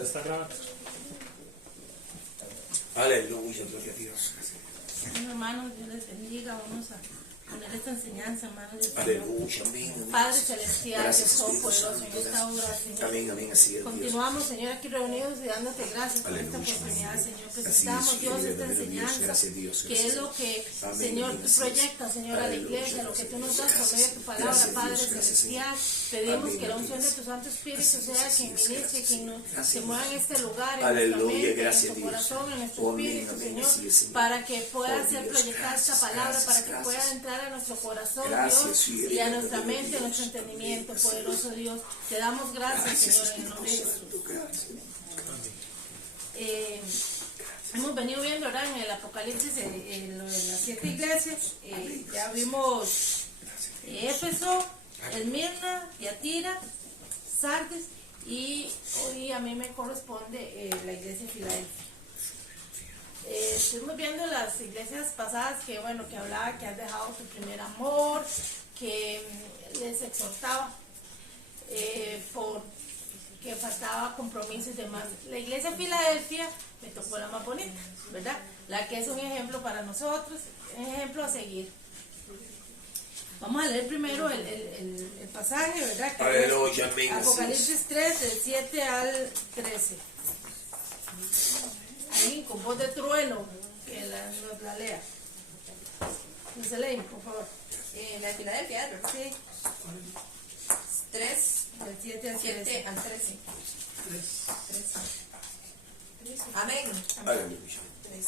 Está grabando. Aleluya, gloria a Dios. Bueno, hermanos, Dios les bendiga. Vamos a poner esta enseñanza, hermanos del Señor. Aleluya, amén. Padre celestial, Gracias, Dios todopoderoso, en esta hora, Señor. Amén, amén, así es, Dios. Continuamos, Señor, aquí reunidos y dándote gracias por esta Aleluya. oportunidad, Señor. Así Presentamos, es, Dios, Dios, esta Dios, enseñanza, gracias, Dios, que gracias. es lo que, Amén, Señor, amén, tú así es. proyectas, Señor, a la Aleluya, iglesia, lo que tú nos das por gracias, medio de tu palabra, gracias, Padre Dios, gracias, celestial. Señor. Pedimos Amén, que la unción de gracias. tu Santo Espíritu Así es, sea así quien es, ministre, gracias, quien nos gracias, se mueva en este lugar, en Aleluya, nuestra mente, en gracias, nuestro Dios. corazón, en nuestro Amén, espíritu, amén, Señor, así es, Señor. para que pueda Oh, ser Dios, proyectada esta gracias, palabra, gracias, para que gracias. pueda entrar a nuestro corazón, Gracias, Dios, sí, y a en el nuestra nombre de mente, a nuestro Dios. entendimiento, Amén, poderoso Dios. Te damos gracias, Gracias, Señor, en el nombre de Espíritu Jesús. Santo, gracias. Hemos venido viendo ahora en el Apocalipsis lo de las 7 iglesias. Ya vimos Éfeso, Esmirna, Tiatira, Sardis, y hoy a mí me corresponde la iglesia de Filadelfia. Estuvimos viendo las iglesias pasadas que, bueno, que hablaba que has dejado tu primer amor, que les exhortaba por que faltaba compromiso y demás. La iglesia de Filadelfia me tocó la más bonita, ¿verdad? La que es un ejemplo para nosotros, un ejemplo a seguir. Vamos a leer primero el pasaje, ¿verdad? Que Aleluya, es amén, así es. Apocalipsis 3, del 7 al 13. Alguien con voz de trueno, que nos la lea. No se lee, por favor. La de Filadelfia, ¿verdad? Sí, 3, del 7 al 13. 7 al 13. Amén. Aleluya. 3.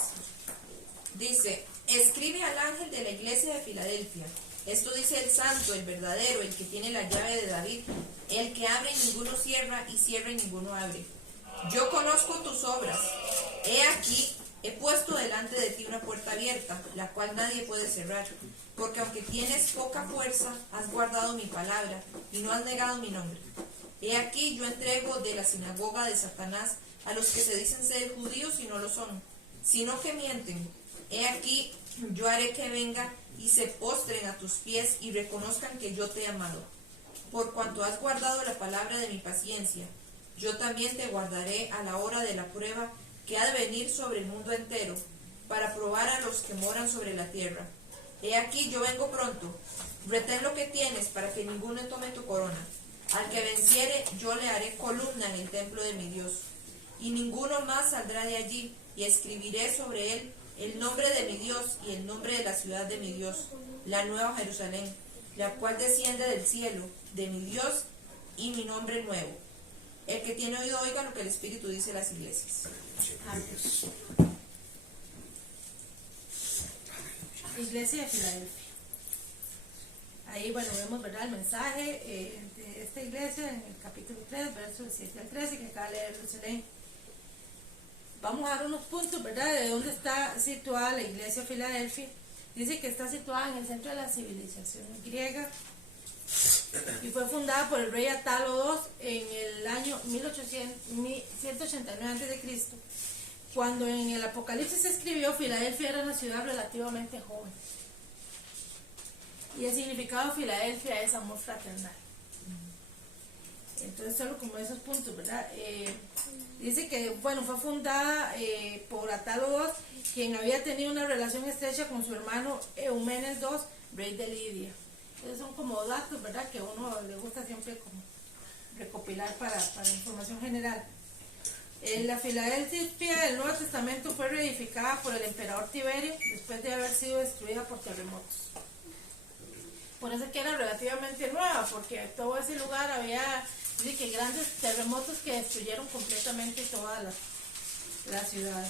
Dice, escribe al ángel de la iglesia de Filadelfia. Esto dice el santo, el verdadero, el que tiene la llave de David, el que abre y ninguno cierra, y cierra y ninguno abre. Yo conozco tus obras. He aquí, he puesto delante de ti una puerta abierta, la cual nadie puede cerrar. Porque aunque tienes poca fuerza, has guardado mi palabra, y no has negado mi nombre. He aquí, yo entrego de la sinagoga de Satanás a los que se dicen ser judíos y no lo son, sino que mienten. He aquí, yo haré que venga y se postren a tus pies y reconozcan que yo te he amado. Por cuanto has guardado la palabra de mi paciencia, yo también te guardaré a la hora de la prueba que ha de venir sobre el mundo entero, para probar a los que moran sobre la tierra. He aquí, yo vengo pronto. Retén lo que tienes para que ninguno tome tu corona. Al que venciere, yo le haré columna en el templo de mi Dios. Y ninguno más saldrá de allí, y escribiré sobre él el nombre de mi Dios y el nombre de la ciudad de mi Dios, la nueva Jerusalén, la cual desciende del cielo, de mi Dios, y mi nombre nuevo. El que tiene oído, oiga lo que el Espíritu dice a las iglesias. Iglesia de Filadelfia. Ahí, bueno, vemos, ¿verdad?, el mensaje de esta iglesia en el capítulo 3, versos 7 al 13, que acaba de leer Lucelén. Vamos a dar unos puntos, ¿verdad?, de dónde está situada la iglesia de Filadelfia. Dice que está situada en el centro de la civilización griega y fue fundada por el rey Atalo II en el año 1189 a.C. Cuando en el Apocalipsis se escribió, Filadelfia era una ciudad relativamente joven. Y el significado de Filadelfia es amor fraternal. Entonces, solo como esos puntos, ¿verdad? Dice que, bueno, fue fundada por Atalo II, quien había tenido una relación estrecha con su hermano Eumenes II, rey de Lidia. Entonces son como datos, ¿verdad?, que a uno le gusta siempre como recopilar para información general. La Filadelfia del Nuevo Testamento fue reedificada por el emperador Tiberio después de haber sido destruida por terremotos. Por eso que era relativamente nueva, porque todo ese lugar había, dice que grandes terremotos que destruyeron completamente toda la ciudad.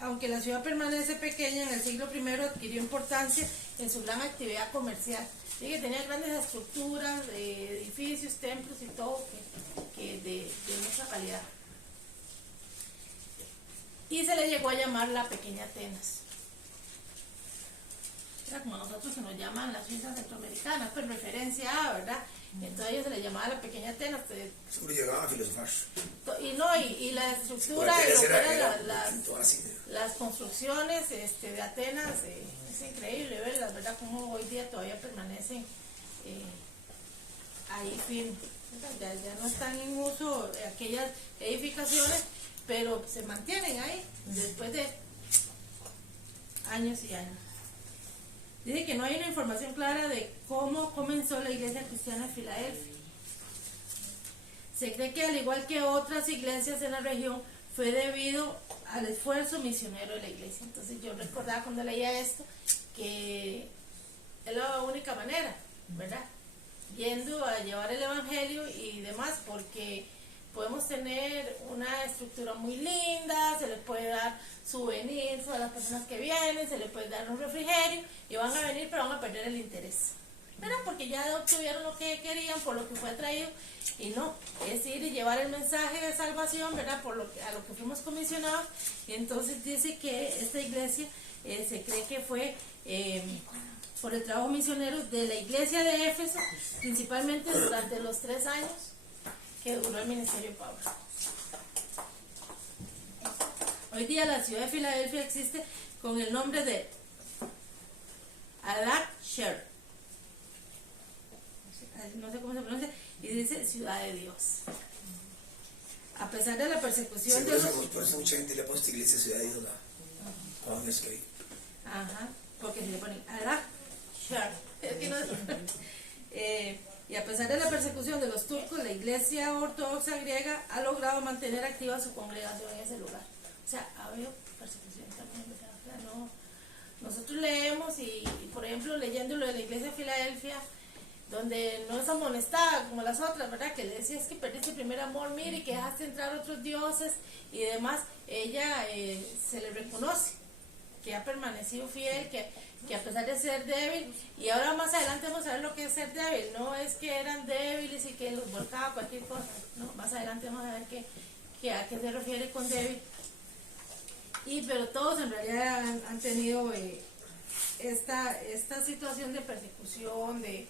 Aunque la ciudad permanece pequeña, en el siglo I adquirió importancia en su gran actividad comercial. Dice que tenía grandes estructuras, edificios, templos y todo que de mucha calidad. Y se le llegó a llamar la pequeña Atenas. Era como nosotros que nos llaman las islas centroamericanas, pues referencia a, ¿verdad? Entonces a ellos se les llamaba la pequeña Atenas. Seguro llegaban a filosofar. Y la estructura y lo que eran las construcciones de Atenas, es increíble verlas, ¿verdad? Como hoy día todavía permanecen ahí firmes. ya no están en uso aquellas edificaciones, pero se mantienen ahí después de años y años. Dice que no hay una información clara de cómo comenzó la iglesia cristiana de Filadelfia. Se cree que al igual que otras iglesias en la región, fue debido al esfuerzo misionero de la iglesia. Entonces yo recordaba cuando leía esto que es la única manera, ¿verdad? Yendo a llevar el evangelio y demás, porque podemos tener una estructura muy linda, se les puede dar souvenirs a las personas que vienen, se les puede dar un refrigerio y van a venir, pero van a perder el interés, ¿verdad? Porque ya obtuvieron lo que querían, por lo que fue traído, y no, es ir y llevar el mensaje de salvación, ¿verdad? A lo que fuimos comisionados. Y entonces dice que esta iglesia se cree que fue por el trabajo misionero de la iglesia de Éfeso, principalmente durante los 3 años que duró el ministerio de Pablo. Hoy día la ciudad de Filadelfia existe con el nombre de Adak-Sher, no sé cómo se pronuncia, y dice ciudad de Dios. A pesar de la persecución de los... Por eso mucha gente le ha puesto iglesia Ciudad de Dios, cuando es que... Ajá, porque se le ponen Adak-Sher. Y a pesar de la persecución de los turcos, la iglesia ortodoxa griega ha logrado mantener activa su congregación en ese lugar. O sea, ha habido persecución también, ¿verdad? No, nosotros leemos y, por ejemplo, leyendo lo de la iglesia de Filadelfia, donde no es amonestada como las otras, ¿verdad? Que le decía, es que perdiste el primer amor, mire, que dejaste entrar otros dioses y demás. Ella se le reconoce que ha permanecido fiel, que a pesar de ser débil, y ahora más adelante vamos a ver lo que es ser débil, no es que eran débiles y que los volcaba cualquier cosa, no, más adelante vamos a ver a qué se refiere con débil. Pero todos en realidad han tenido esta situación de persecución, de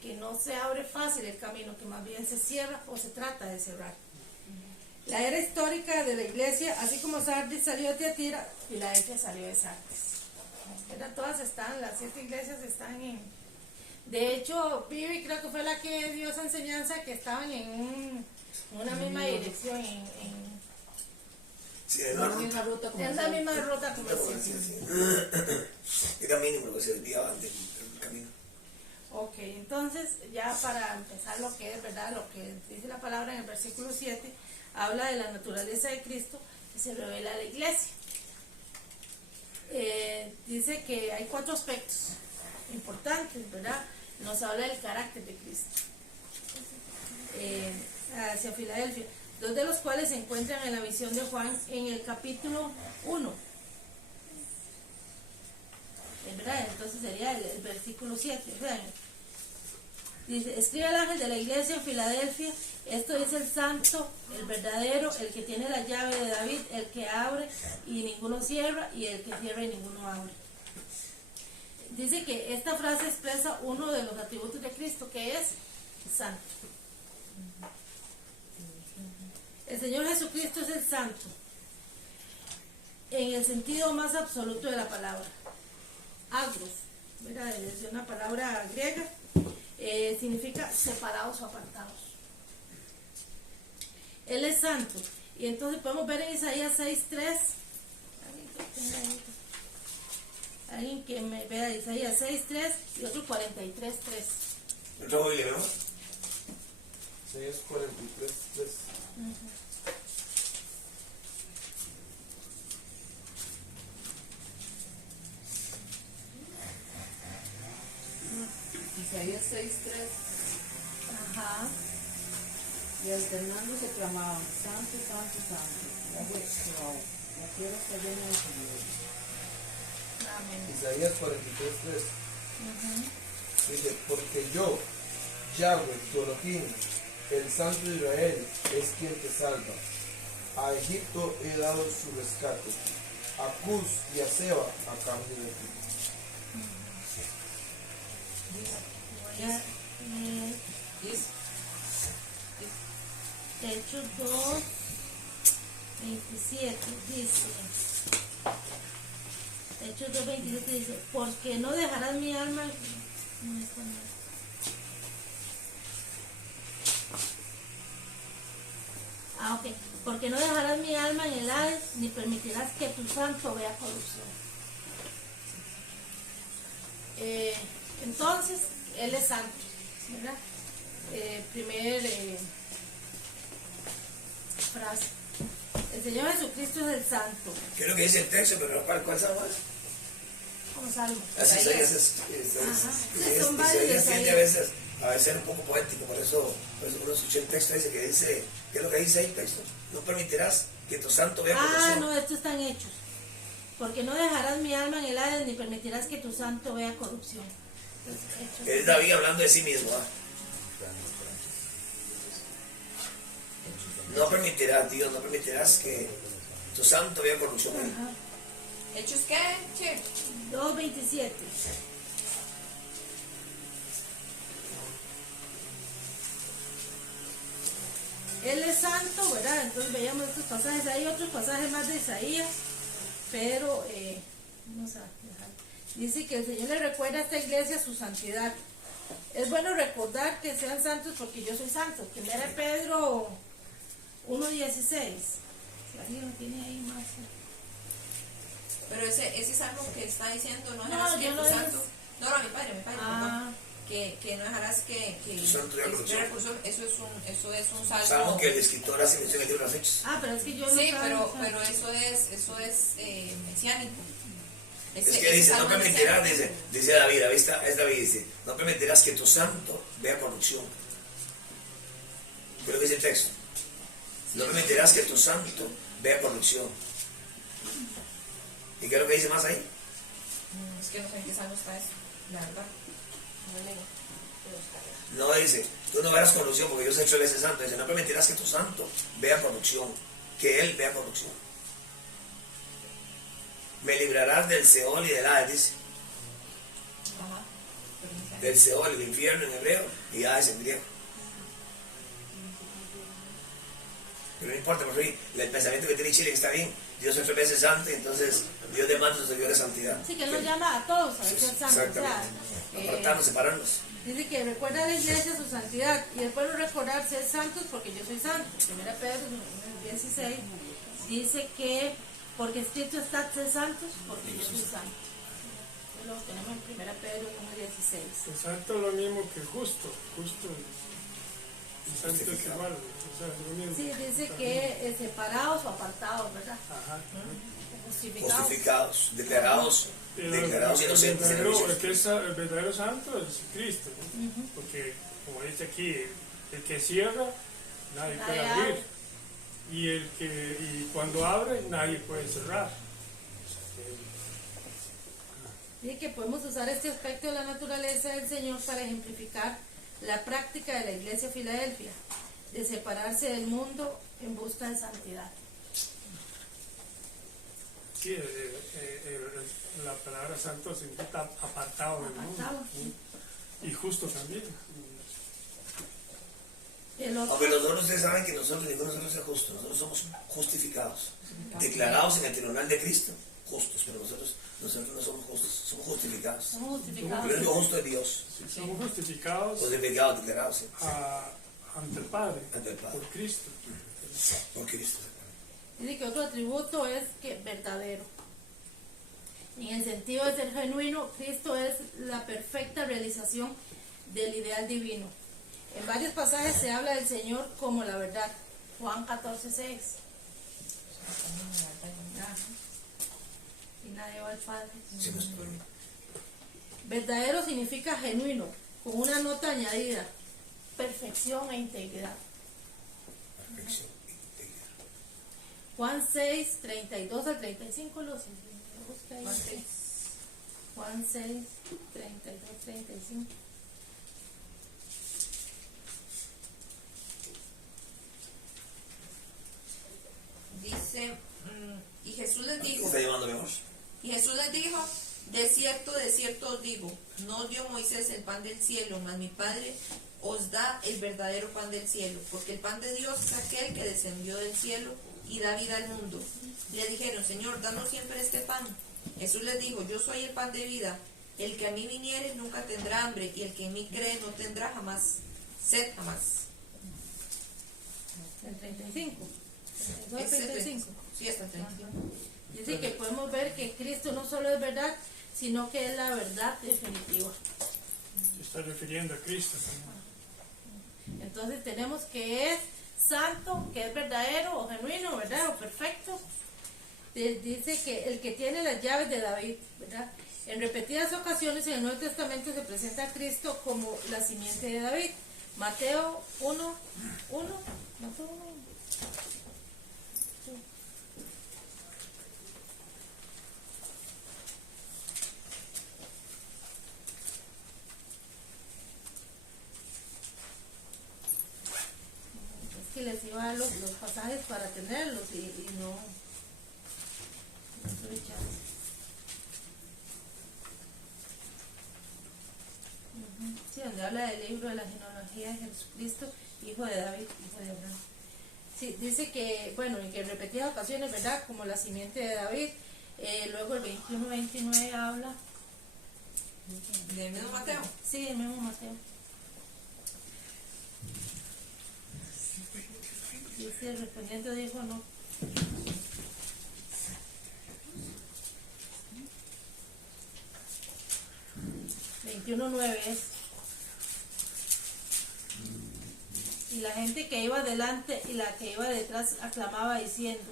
que no se abre fácil el camino, que más bien se cierra o se trata de cerrar. La era histórica de la iglesia, así como Sardis salió de Tiatira, Filadelfia salió de Sardis. Todas están, las 7 iglesias están en... De hecho, Vivi creo que fue la que dio esa enseñanza, que estaban en una misma dirección, Sí, en la misma ruta comercial. Era mínimo lo que se desviaban del camino. Ok, entonces ya para empezar lo que es, ¿verdad? Lo que dice la palabra en el versículo 7, habla de la naturaleza de Cristo que se revela a la iglesia. Dice que hay 4 aspectos importantes, ¿verdad? Nos habla del carácter de Cristo hacia Filadelfia, 2 de los cuales se encuentran en la visión de Juan en el capítulo 1, ¿verdad? Entonces sería el versículo 7, ¿verdad? Dice, escribe al ángel de la iglesia en Filadelfia, esto es el santo, el verdadero, el que tiene la llave de David, el que abre y ninguno cierra, y el que cierra y ninguno abre. Dice que esta frase expresa uno de los atributos de Cristo, que es santo. El Señor Jesucristo es el santo, en el sentido más absoluto de la palabra. Agros, ¿verdad? Es una palabra griega. Significa separados o apartados. Él es santo. Y entonces podemos ver en Isaías 6:3. Alguien que me vea Isaías 6:3 y otro 43:3. ¿Otro Biblia, no? Isaías 43:3. Isaías 6:3. Ajá. Y alternando se clamaban, santo, santo, santo, Yahweh Jehová, la tierra está llena de su gloria. Amén. Isaías 43:3. Dice, porque yo, Yahweh, tu Elohim, el Santo de Israel, es quien te salva. A Egipto he dado su rescate, a Cus y a Seba a cambio de ti. Voy a Hechos 2:27 dice, Hechos 2:27 dice, porque no dejarás mi alma, no, esta no es. Ah, ok. Porque no dejarás mi alma en el Hades, ni permitirás que tu santo vea corrupción. Entonces, Él es santo, ¿verdad? Frase. El Señor Jesucristo es el santo. ¿Qué es lo que dice el texto? Pero ¿cuál salmo es? Como salmo. Así Isaías. Sí, son varios de Isaías tiende Isaías. a veces ser un poco poético, por eso uno escucha el texto ese que dice, ¿qué es lo que dice ahí el texto? No permitirás que tu santo vea corrupción. No, estos están hechos. Porque no dejarás mi alma en el Hades, ni permitirás que tu santo vea corrupción. Hechos. Es David hablando de sí mismo. No permitirás, Dios, no permitirás que tu santo vea corrupción. Ajá. ¿Hechos qué? Che. 2:27. Él es santo, ¿verdad? Entonces veíamos estos pasajes. Hay otros pasajes más de Isaías, pero vamos a dejar. Dice que el Señor le recuerda a esta iglesia su santidad. Es bueno recordar que sean santos porque yo soy santo. Primera Pedro 1:16. Si alguien lo tiene ahí más. Pero ese salmo que está diciendo, no No, dejarás que yo tu no santo. No, mi padre, perdón. Que no dejarás que Tu santo vea corrupción. Eso es un salmo. Salmo que el escritor hace mención en el libro de los Hechos. Pero es que yo no Sí, estaba- pero eso es mesiánico. Es que dice, no salmo permitirás, mesiánico. dice David, es David, dice, no permitirás que tu santo vea corrupción. ¿Qué es lo que dice el texto? No permitirás que tu santo vea corrupción. ¿Y qué es lo que dice más ahí? Es que no sé en qué salmo está eso, la verdad. No lo leo. No dice, tú no verás corrupción porque yo soy hecho veces santo. Dice, no permitirás que tu santo vea corrupción, que él vea corrupción. Me librarás del Seol y del Hades, dice. Ajá. Pero no sé. Del Seol, el infierno en hebreo, y Hades en griego. Pero no importa, porque el pensamiento que tiene Chile está bien. Dios es tres veces santo y entonces Dios demanda a sus seguidores santidad. Sí, que Él nos llama a todos a ser santos. O sea, Exactamente. Apartarnos, separarnos. dice que recuerda a la iglesia su santidad y es bueno recordar ser santos porque yo soy santo. Primera Pedro 1:16 dice que porque escrito está ser santos porque yo soy santo. Eso lo tenemos en Primera Pedro 1:16. El santo es lo mismo que justo el santo es igual, o sea, es lo mismo. Sí, dice que separados o apartados, ¿verdad? Ajá. O justificados. Justificados, declarados inocentes. El verdadero santo es Cristo, ¿no? Porque, como dice aquí, el que cierra, nadie puede Nadie abrir. abre. Y cuando abre, nadie puede cerrar. Dice que podemos usar este aspecto de la naturaleza del Señor para ejemplificar la práctica de la iglesia de Filadelfia, de separarse del mundo en busca de santidad. Sí, la palabra santo significa apartado del mundo. Apartado. Y justo también. El otro, Aunque ustedes saben que ninguno de nosotros es justo, nosotros somos justificados, declarados en el tribunal de Cristo, justos, pero nosotros no somos justos, somos justificados. somos justificados. El único justo es Dios, Sí, somos justificados justificados, declarados, sí, ante el Padre, ante el Padre, por Cristo. por Cristo. Dice que otro atributo es que verdadero. En el sentido de ser genuino, Cristo es la perfecta realización del ideal divino. En varios pasajes se habla del Señor como la verdad. Juan 14:6. Y nadie va al Padre. Sí, no es por mí. Verdadero significa genuino, con una nota añadida, perfección e integridad. Perfección, integridad. Juan 6:32-35, los busca ahí. Juan 6:32-35. Dice, y Jesús les dijo, ¿Está llevando mejor? de cierto os digo, no dio Moisés el pan del cielo, mas mi Padre os da el verdadero pan del cielo, porque el pan de Dios es aquel que descendió del cielo y da vida al mundo. Y le dijeron, Señor, danos siempre este pan. Jesús les dijo, yo soy el pan de vida, el que a mí viniere nunca tendrá hambre, y el que en mí cree no tendrá jamás sed jamás. el 35. Es el 35. Sí, está 35. Dice que podemos ver que Cristo no solo es verdad, sino que es la verdad definitiva. Se está refiriendo a Cristo. Entonces tenemos que es santo, que es verdadero o genuino, ¿verdad? O perfecto. Dice que el que tiene las llaves de David, ¿verdad? En repetidas ocasiones en el Nuevo Testamento se presenta a Cristo como la simiente de David. Mateo 1, Mateo 1. Que les iba a dar los pasajes para tenerlos y no tuve chance. Sí, donde habla del libro de la genealogía de Jesucristo, hijo de David, hijo de Abraham. Sí, dice que, bueno, en que en repetidas ocasiones, ¿verdad? Como la simiente de David. Luego el 21-29 habla. ¿Del mismo Mateo? Sí, el mismo Mateo. Dice, respondiendo dijo, no. es. Y la gente que iba delante y la que iba detrás aclamaba diciendo,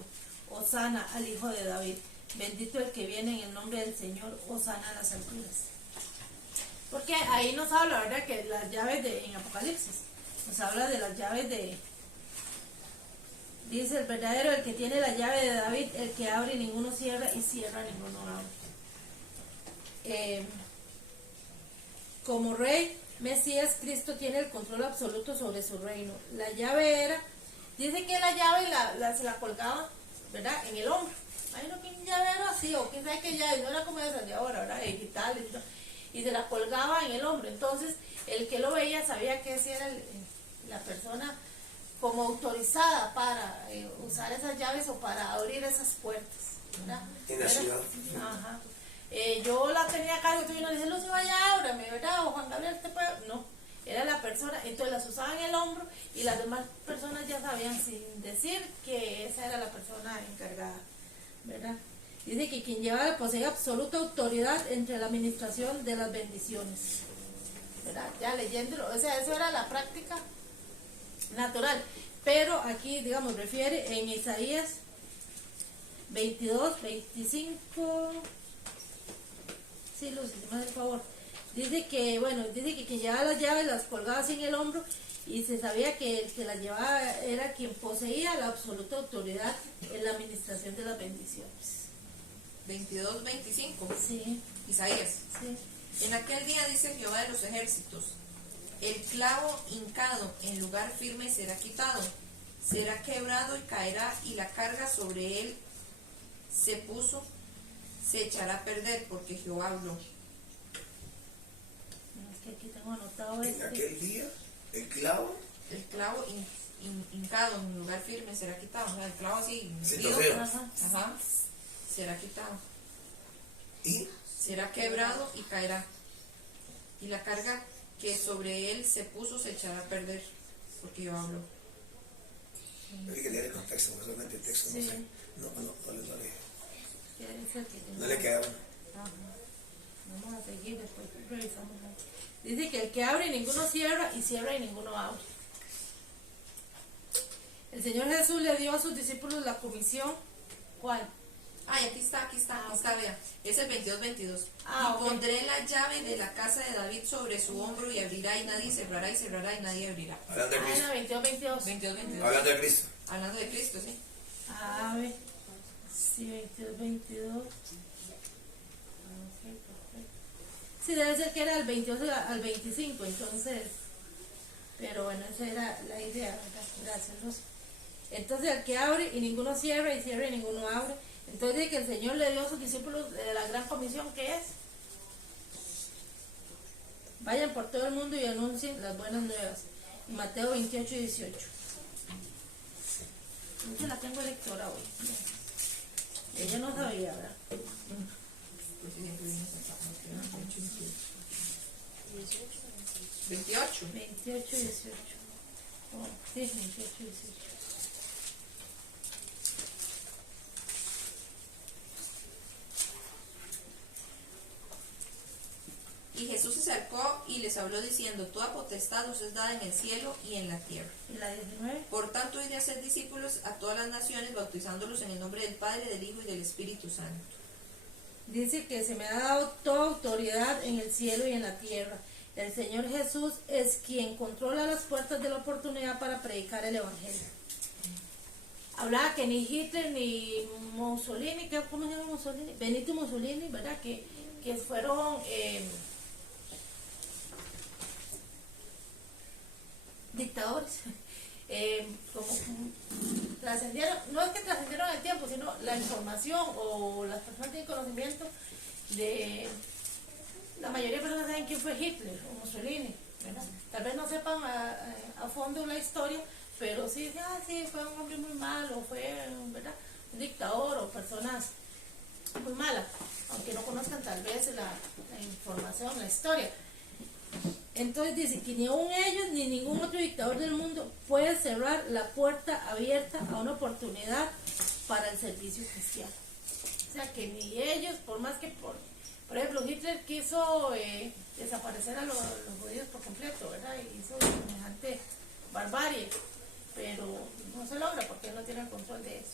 Hosana al hijo de David, bendito el que viene en el nombre del Señor, Hosana a las alturas. Porque ahí nos habla, ¿verdad? Que las llaves en Apocalipsis, nos habla de las llaves de... Dice el verdadero, el que tiene la llave de David, el que abre y ninguno cierra, y cierra ninguno abre. Como rey, Mesías, Cristo tiene el control absoluto sobre su reino. La llave era, dice que la llave se la colgaba, ¿verdad? En el hombro. Ay, no, que un llavero así, o quién sabe qué llave, no era como esas de ahora, ¿verdad? Digital, y se la colgaba en el hombro. Entonces, el que lo veía sabía que esa era la persona como autorizada para usar esas llaves o para abrir esas puertas, ¿verdad? En la ciudad. Ajá. Yo la tenía acá, yo le dije, Lucy, vaya, ábrame, ¿verdad? O Juan Gabriel, ¿te puede? No, era la persona, entonces las usaba en el hombro y las demás personas ya sabían sin decir que esa era la persona encargada, ¿verdad? Dice que quien lleva posee absoluta autoridad entre la administración de las bendiciones, ¿verdad? Ya leyéndolo, o sea, eso era la práctica natural, pero aquí, digamos, refiere en Isaías 22, 25, sí, Lucy, si me hace el favor, dice que, bueno, dice que quien llevaba las llaves las colgaba así en el hombro y se sabía que el que las llevaba era quien poseía la absoluta autoridad en la administración de las bendiciones. 22, 25. Sí, Isaías. sí. En aquel día dice Jehová de los ejércitos, el clavo hincado en lugar firme será quitado, será quebrado y caerá, y la carga sobre él se puso, se echará a perder, porque Jehová habló. No, es que aquí tengo anotado En aquel día, el clavo El clavo hincado en lugar firme será quitado, o sea, el clavo así, se hundido, torció. ajá, será quitado, Y será quebrado y caerá, y la carga que sobre él se puso se echará a perder, porque Jehová habló. hay que leer el contexto, no solamente el texto, no Sí. sé. No No le queda uno. Ajá. Vamos a seguir, después revisamos. Dice que el que abre ninguno cierra, y cierra y ninguno abre. El Señor Jesús le dio a sus discípulos la comisión. ¿Cuál? Ay, aquí está, vea. Es el 22-22. Ah, Y ok. pondré la llave de la casa de David sobre su hombro, y abrirá y nadie cerrará, y cerrará y nadie abrirá. Hablando de Ah, Cristo. era 22. 22-22. Hablando de Cristo. Hablando de Cristo, sí. Ave. Sí, 22. Ok, perfecto. Sí, debe ser que era el 22 al 25, entonces. Pero bueno, esa era la idea, ¿verdad? Gracias, Luz. Entonces, el que abre y ninguno cierra, y cierra y ninguno abre. Entonces, dice que el Señor le dio a sus discípulos la gran comisión que es: vayan por todo el mundo y anuncien las buenas nuevas. Y Mateo 28 y 18. Yo la tengo lectora hoy. Ella no sabía, ¿verdad? Pues sí, siempre vimos en Mateo 28. 28 y 18. Oh, sí, 28 y 18. acercó y les habló diciendo: toda potestad os es dada en el cielo y en la tierra. Y la 19. Por tanto, id a hacer discípulos a todas las naciones, bautizándolos en el nombre del Padre, del Hijo y del Espíritu Santo. Dice que se me ha dado toda autoridad en el cielo y en la tierra. El Señor Jesús es quien controla las puertas de la oportunidad para predicar el Evangelio. Hablaba que ni Hitler ni Mussolini, ¿cómo se llama Mussolini? Benito Mussolini, ¿verdad? Que fueron dictadores. Como trascendieron, no es que trascendieron el tiempo, sino la información o las personas tienen conocimiento de... La mayoría de personas saben quién fue Hitler o Mussolini, ¿verdad? Tal vez no sepan a fondo la historia, pero sí, sí, fue un hombre muy malo, fue, ¿verdad?, un dictador o personas muy malas, aunque no conozcan tal vez la información, la historia. Entonces dice que ni aun ellos ni ningún otro dictador del mundo puede cerrar la puerta abierta a una oportunidad para el servicio cristiano. O sea que ni ellos, por más que por ejemplo, Hitler quiso desaparecer a los judíos por completo, ¿verdad? Y hizo semejante barbarie, pero no se logra porque él no tiene el control de eso.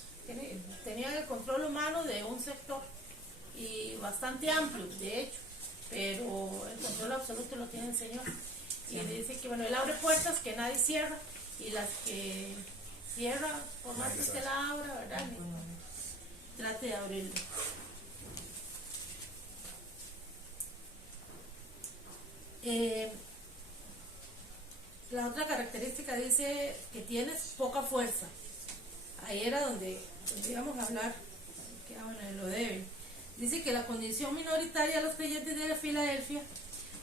Tenía el control humano de un sector y bastante amplio, de hecho, pero el control absoluto lo tiene el Señor. Y dice que, bueno, él abre puertas que nadie cierra, y las que cierra, por más que usted la abra, ¿verdad?, trate de abrirlo. La otra característica dice que tienes poca fuerza. Ahí era donde íbamos a hablar, que bueno, de lo débil. Dice que la condición minoritaria de los creyentes de Filadelfia,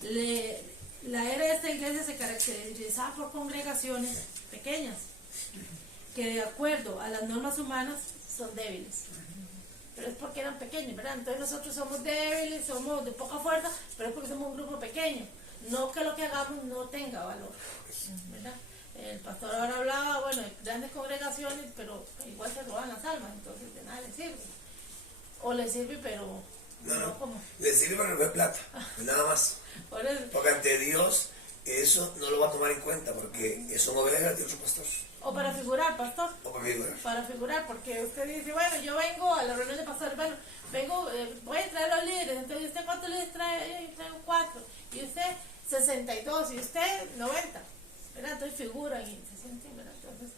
la era de esta iglesia se caracterizaba por congregaciones pequeñas, que de acuerdo a las normas humanas son débiles. Pero es porque eran pequeños, ¿verdad? Entonces nosotros somos débiles, somos de poca fuerza, pero es porque somos un grupo pequeño. No que lo que hagamos no tenga valor, ¿verdad? El pastor ahora hablaba, bueno, de grandes congregaciones, pero igual se roban las almas, entonces de nada le sirve. O le sirve, pero no como... le sirve para recoger plata, nada más. Por eso. Porque ante Dios eso no lo va a tomar en cuenta, porque son ovejas de otro pastor. O para figurar, pastor. O para figurar. Para figurar, porque usted dice, bueno, yo vengo a la reunión de pastores, bueno, vengo, voy a traer los líderes, entonces ¿usted cuántos líderes trae? Yo traigo 4, y usted 62, y usted 90, ¿verdad? Entonces figuran y se sienten, ¿verdad? Entonces,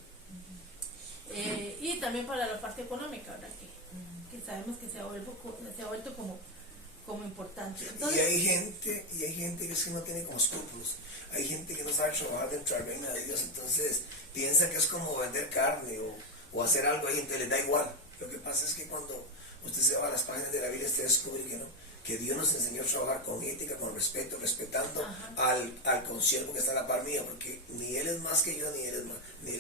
y también para la parte económica, ¿verdad? Que sabemos que se ha vuelto como importante. Entonces, y hay gente que es que no tiene como escrúpulos. Hay gente que no sabe trabajar dentro del reino de Dios, entonces piensa que es como vender carne o hacer algo, hay gente les da igual. Lo que pasa es que cuando usted se va a las páginas de la Biblia, usted descubre que Dios nos enseñó a trabajar con ética, con respeto, respetando al consiervo que está a la par mía, porque ni él es más que yo, ni él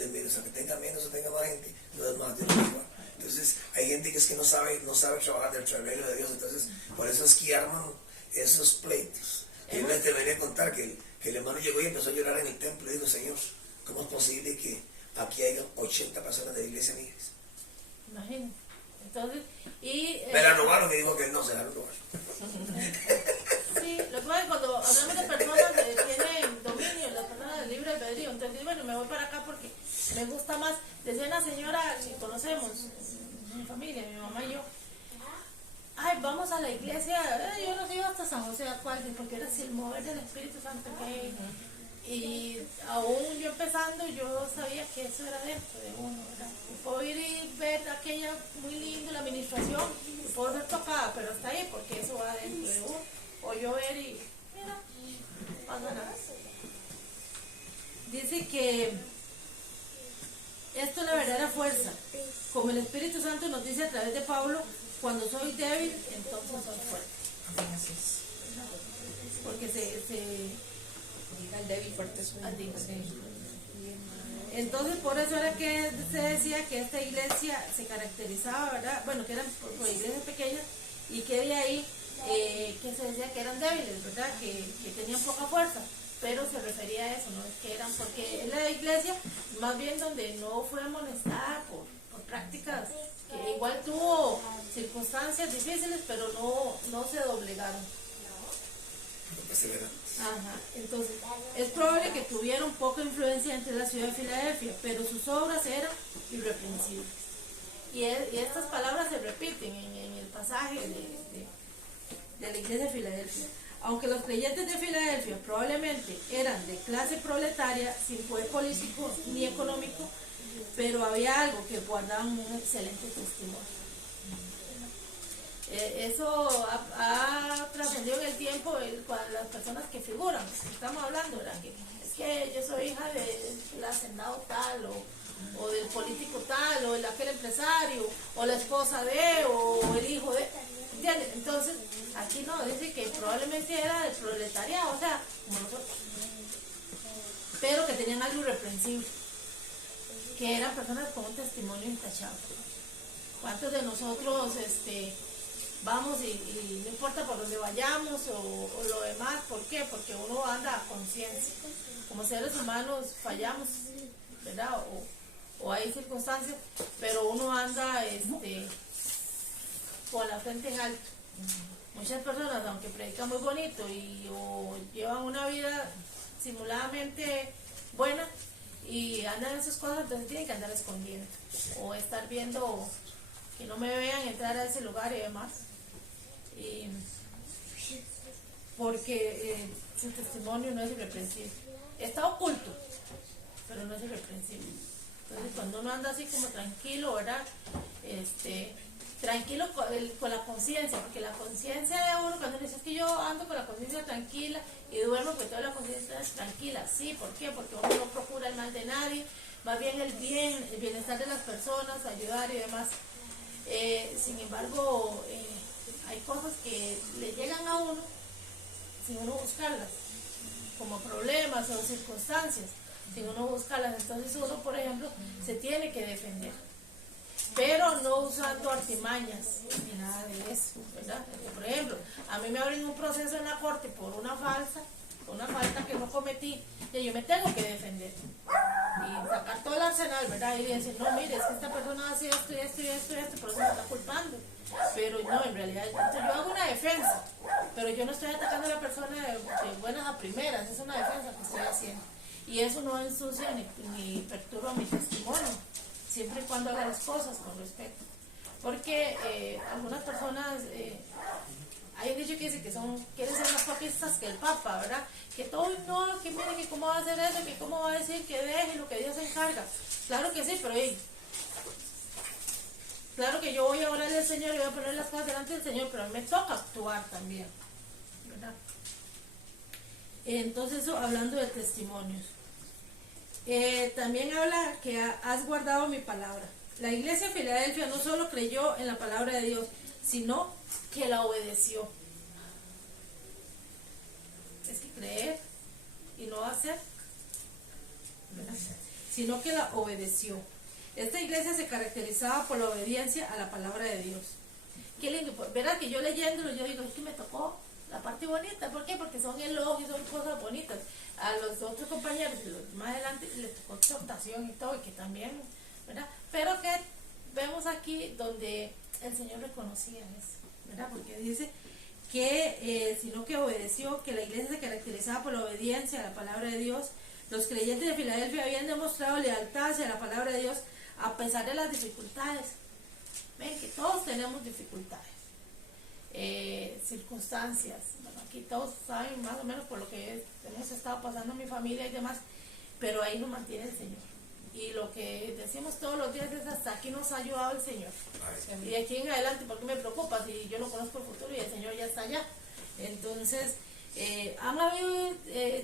es menos. O sea, que tenga menos o tenga más gente, no es más, Dios no es igual. Entonces, hay gente que es que no sabe trabajar dentro del reino de Dios, entonces, por eso es que arman esos pleitos. Y yo te venía a contar que el hermano llegó y empezó a llorar en el templo y dijo: Señor, ¿cómo es posible que aquí haya 80 personas de la iglesia en mi iglesia? Imagínate. Entonces, y... me la robaron y dijo que no, se la robaron. Sí, lo que pasa es que cuando hablamos de personas que tienen dominio, las personas del libre albedrío, entonces, bueno, me voy para acá porque me gusta más. Decía una señora que conocemos, mi familia, mi mamá y yo, ay, vamos a la iglesia, yo no iba hasta San José de Acuario, porque era así el mover del Espíritu Santo que... Y aún yo empezando, yo sabía que eso era dentro de uno, ¿verdad? Yo puedo ir y ver aquella muy linda, la administración, y puedo ser tocada, pero hasta ahí, porque eso va dentro de uno. O yo ver y, mira, no pasa nada. Dice que esto es la verdadera fuerza. Como el Espíritu Santo nos dice a través de Pablo, cuando soy débil, entonces soy fuerte. Porque diga el débil fuerte es entonces por eso era que se decía que esta iglesia se caracterizaba, ¿verdad? Bueno, que eran por iglesias pequeñas, y que de ahí que se decía que eran débiles, ¿verdad? Que tenían poca fuerza, pero se refería a eso, ¿no? Que eran, porque es la iglesia más bien donde no fue amonestada por prácticas, que igual tuvo circunstancias difíciles, pero no se doblegaron. perseverantes. Ajá, entonces es probable que tuvieron poca influencia entre la ciudad de Filadelfia, pero sus obras eran irreprensibles. Y estas palabras se repiten en el pasaje de la iglesia de Filadelfia. Aunque los creyentes de Filadelfia probablemente eran de clase proletaria, sin poder político ni económico, pero había algo que guardaban un excelente testimonio. Eso ha trascendido en el tiempo con las personas que figuran, estamos hablando, ¿verdad? Es que yo soy hija del hacendado tal, o del político tal, o de aquel empresario, o la esposa de, o el hijo de, ¿entiendes? Entonces, aquí no, dice que probablemente era del proletariado, o sea, como nosotros, pero que tenían algo irreprensible, que eran personas con un testimonio intachable. ¿Cuántos de nosotros, vamos y no importa por donde vayamos o lo demás? ¿Por qué? Porque uno anda a conciencia. Como seres humanos fallamos, ¿verdad? O hay circunstancias, pero uno anda con la frente en alto. Muchas personas, aunque predican muy bonito o llevan una vida simuladamente buena y andan en sus cosas, entonces tienen que andar escondiendo o estar viendo que no me vean entrar a ese lugar y demás. Porque su testimonio no es irreprensible. Está oculto, pero no es irreprensible. Entonces, cuando uno anda así como tranquilo, ¿verdad? Tranquilo con la conciencia, porque la conciencia de uno, cuando dice que yo ando con la conciencia tranquila y duermo, que toda la conciencia es tranquila. Sí, ¿por qué? Porque uno no procura el mal de nadie, más bien el bienestar de las personas, ayudar y demás. Sin embargo, hay cosas que le llegan a uno sin uno buscarlas, como problemas o circunstancias, sin uno buscarlas. Entonces uno, por ejemplo, se tiene que defender, pero no usando artimañas ni nada de eso, ¿verdad? Porque, por ejemplo, a mí me abren un proceso en la corte por una falta que no cometí, y yo me tengo que defender y sacar todo el arsenal, ¿verdad? Y decir, no, mire, es que esta persona hace esto y esto y esto y esto, por eso me está culpando. Pero no, en realidad yo hago una defensa, pero yo no estoy atacando a la persona de buenas a primeras, es una defensa que estoy haciendo. Y eso no ensucia ni perturba mi testimonio, siempre y cuando haga las cosas con respeto. Porque algunas personas, hay un dicho que dice que quieren ser más papistas que el Papa, ¿verdad? Que todo, no, que mire, que cómo va a hacer eso, que cómo va a decir, que deje lo que Dios se encarga. Claro que sí, pero claro que yo voy a orarle al Señor y voy a poner las cosas delante del Señor, pero a mí me toca actuar también, ¿verdad? Entonces, eso hablando de testimonios. También habla que has guardado mi palabra. La iglesia de Filadelfia no solo creyó en la palabra de Dios, sino que la obedeció. Es que creer y no hacer, ¿verdad? Sino que la obedeció. Esta iglesia se caracterizaba por la obediencia a la palabra de Dios. Qué lindo, ¿verdad? Que yo leyéndolo, yo digo, es que me tocó la parte bonita. ¿Por qué? Porque son elogios, son cosas bonitas. A los otros compañeros, más adelante, les tocó exhortación y todo, y que también, ¿verdad? Pero que vemos aquí donde el Señor reconocía eso, ¿verdad? Porque dice que, sino que obedeció, que la iglesia se caracterizaba por la obediencia a la palabra de Dios. Los creyentes de Filadelfia habían demostrado lealtad hacia la palabra de Dios a pesar de las dificultades. Ven que todos tenemos dificultades, circunstancias. Bueno, aquí todos saben más o menos por lo que hemos estado pasando en mi familia y demás, pero ahí nos mantiene el Señor. Y lo que decimos todos los días es: hasta aquí nos ha ayudado el Señor. Y de aquí en adelante, ¿por qué me preocupa si yo no conozco el futuro y el Señor ya está allá? Entonces, han habido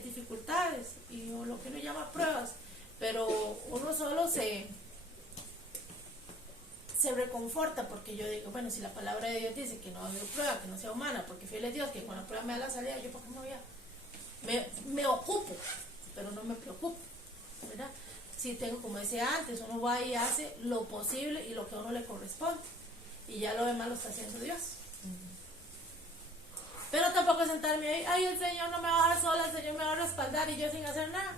dificultades y lo que uno llama pruebas, pero uno solo se reconforta, porque yo digo, bueno, si la palabra de Dios dice que no ha habido prueba, que no sea humana, porque fiel es Dios, que con la prueba me da la salida, yo por qué no voy a... Me ocupo, pero no me preocupo, ¿verdad? Si tengo, como decía antes, uno va y hace lo posible y lo que a uno le corresponde, y ya lo demás lo está haciendo Dios. Pero tampoco sentarme ahí, ay, el Señor no me va a dejar sola, el Señor me va a respaldar y yo sin hacer nada.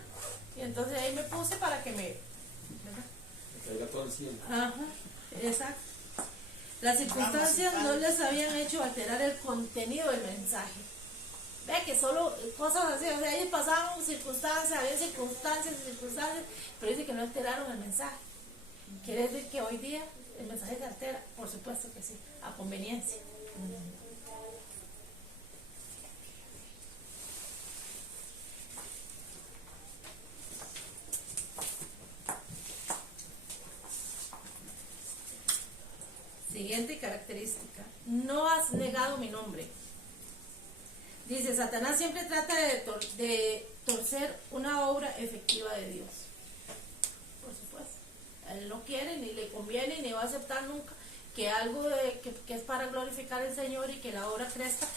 Y entonces ahí me puse para que me... ¿verdad? Que caiga todo el cielo. Ajá, exacto. Las circunstancias no les habían hecho alterar el contenido del mensaje. ve que solo cosas así, o sea, ellos pasaban circunstancias, había circunstancias, pero dice que no alteraron el mensaje. Quiere decir que hoy día el mensaje se altera, por supuesto que sí, a conveniencia. Siguiente característica, no has negado mi nombre. Dice, Satanás siempre trata de torcer una obra efectiva de Dios. Por supuesto. Él no quiere, ni le conviene, ni va a aceptar nunca que algo que es para glorificar al Señor y que la obra crezca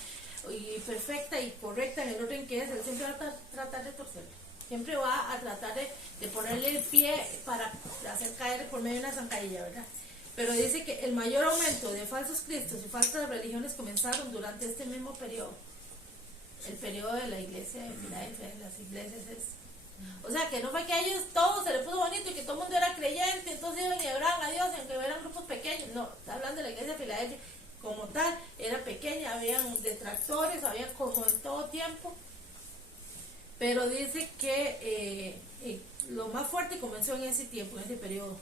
y perfecta y correcta en el orden que es. Él siempre va a tratar de torcerlo. Siempre va a tratar de ponerle el pie para hacer caer por medio de una zancadilla, ¿verdad? Pero dice que el mayor aumento de falsos cristos y falsas religiones comenzaron durante este mismo periodo. El periodo de la iglesia de Filadelfia, de las iglesias o sea, que no fue que a ellos todo se les puso bonito y que todo el mundo era creyente, entonces iban y oraban a Dios, aunque eran grupos pequeños. No, está hablando de la iglesia de Filadelfia como tal, era pequeña, habían detractores, había como en todo tiempo. Pero dice que lo más fuerte comenzó en ese tiempo, en ese periodo.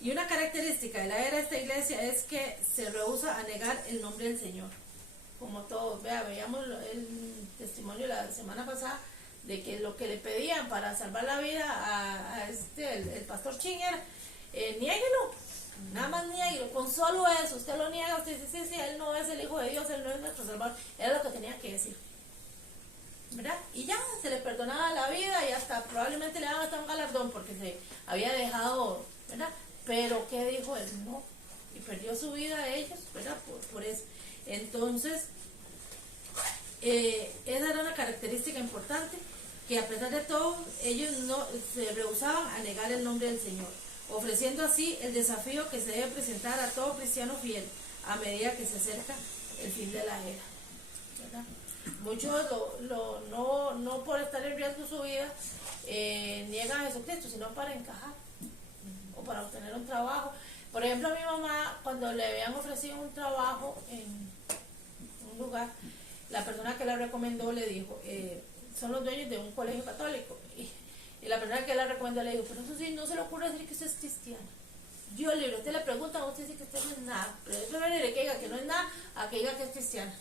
Y una característica de la era de esta iglesia es que se rehúsa a negar el nombre del Señor. Como todos, veíamos el testimonio la semana pasada de que lo que le pedían para salvar la vida el pastor Ching era, niéguelo, nada más niéguelo, con solo eso, usted lo niega, usted dice, sí, él no es el Hijo de Dios, él no es nuestro Salvador, era lo que tenía que decir, ¿verdad? Y ya, se le perdonaba la vida y hasta probablemente le daban hasta un galardón porque se había dejado, ¿verdad? Pero ¿qué dijo él? No, y perdió su vida a ellos, ¿verdad? Por eso. Entonces, esa era una característica importante, que a pesar de todo, ellos no se rehusaban a negar el nombre del Señor, ofreciendo así el desafío que se debe presentar a todo cristiano fiel a medida que se acerca el fin de la era, ¿verdad? Muchos no por estar en riesgo su vida niegan a Jesucristo, sino para encajar o para obtener un trabajo. Por ejemplo, a mi mamá, cuando le habían ofrecido un trabajo en un lugar, la persona que la recomendó le dijo, son los dueños de un colegio católico, y la persona que la recomendó le dijo, pero eso sí, no se le ocurre decir que usted es cristiana. Dios libre, usted le pregunta, usted dice que usted no es nada, pero es preferible que diga que no es nada a que diga que es cristiana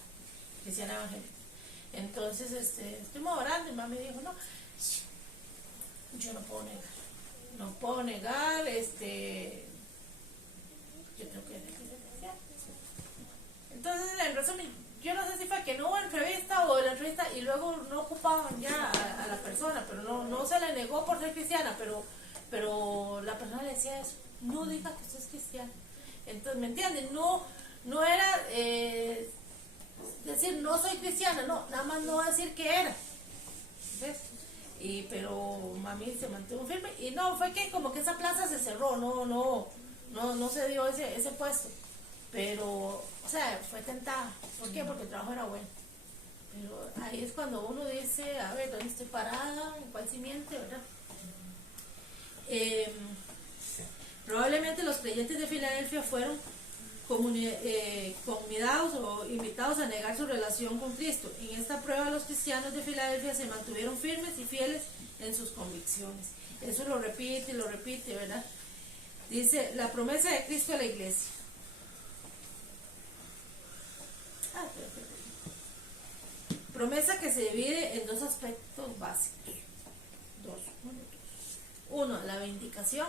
evangélica. Entonces, estuvimos orando y mamá me dijo, no, yo no puedo negar, yo tengo que decir que es cristiana. Entonces, en resumen, yo no sé si fue que no hubo entrevista o la entrevista y luego no ocupaban ya a la persona, pero no se le negó por ser cristiana, pero la persona le decía eso, no diga que usted es cristiana. Entonces, ¿me entienden? No era decir no soy cristiana, no, nada más no decir que era, ¿ves? Pero mami se mantuvo firme y no, fue que como que esa plaza se cerró, no se dio ese puesto, pero, o sea, fue tentada. ¿Por qué? Porque el trabajo era bueno. Pero ahí es cuando uno dice, a ver, ¿dónde estoy parada? ¿En cuál simiente? ¿Verdad? Probablemente los creyentes de Filadelfia fueron convidados o invitados a negar su relación con Cristo. En esta prueba los cristianos de Filadelfia se mantuvieron firmes y fieles en sus convicciones. Eso lo repite, ¿verdad? Dice, la promesa de Cristo a la iglesia. Promesa que se divide en dos aspectos básicos. Uno, la vindicación,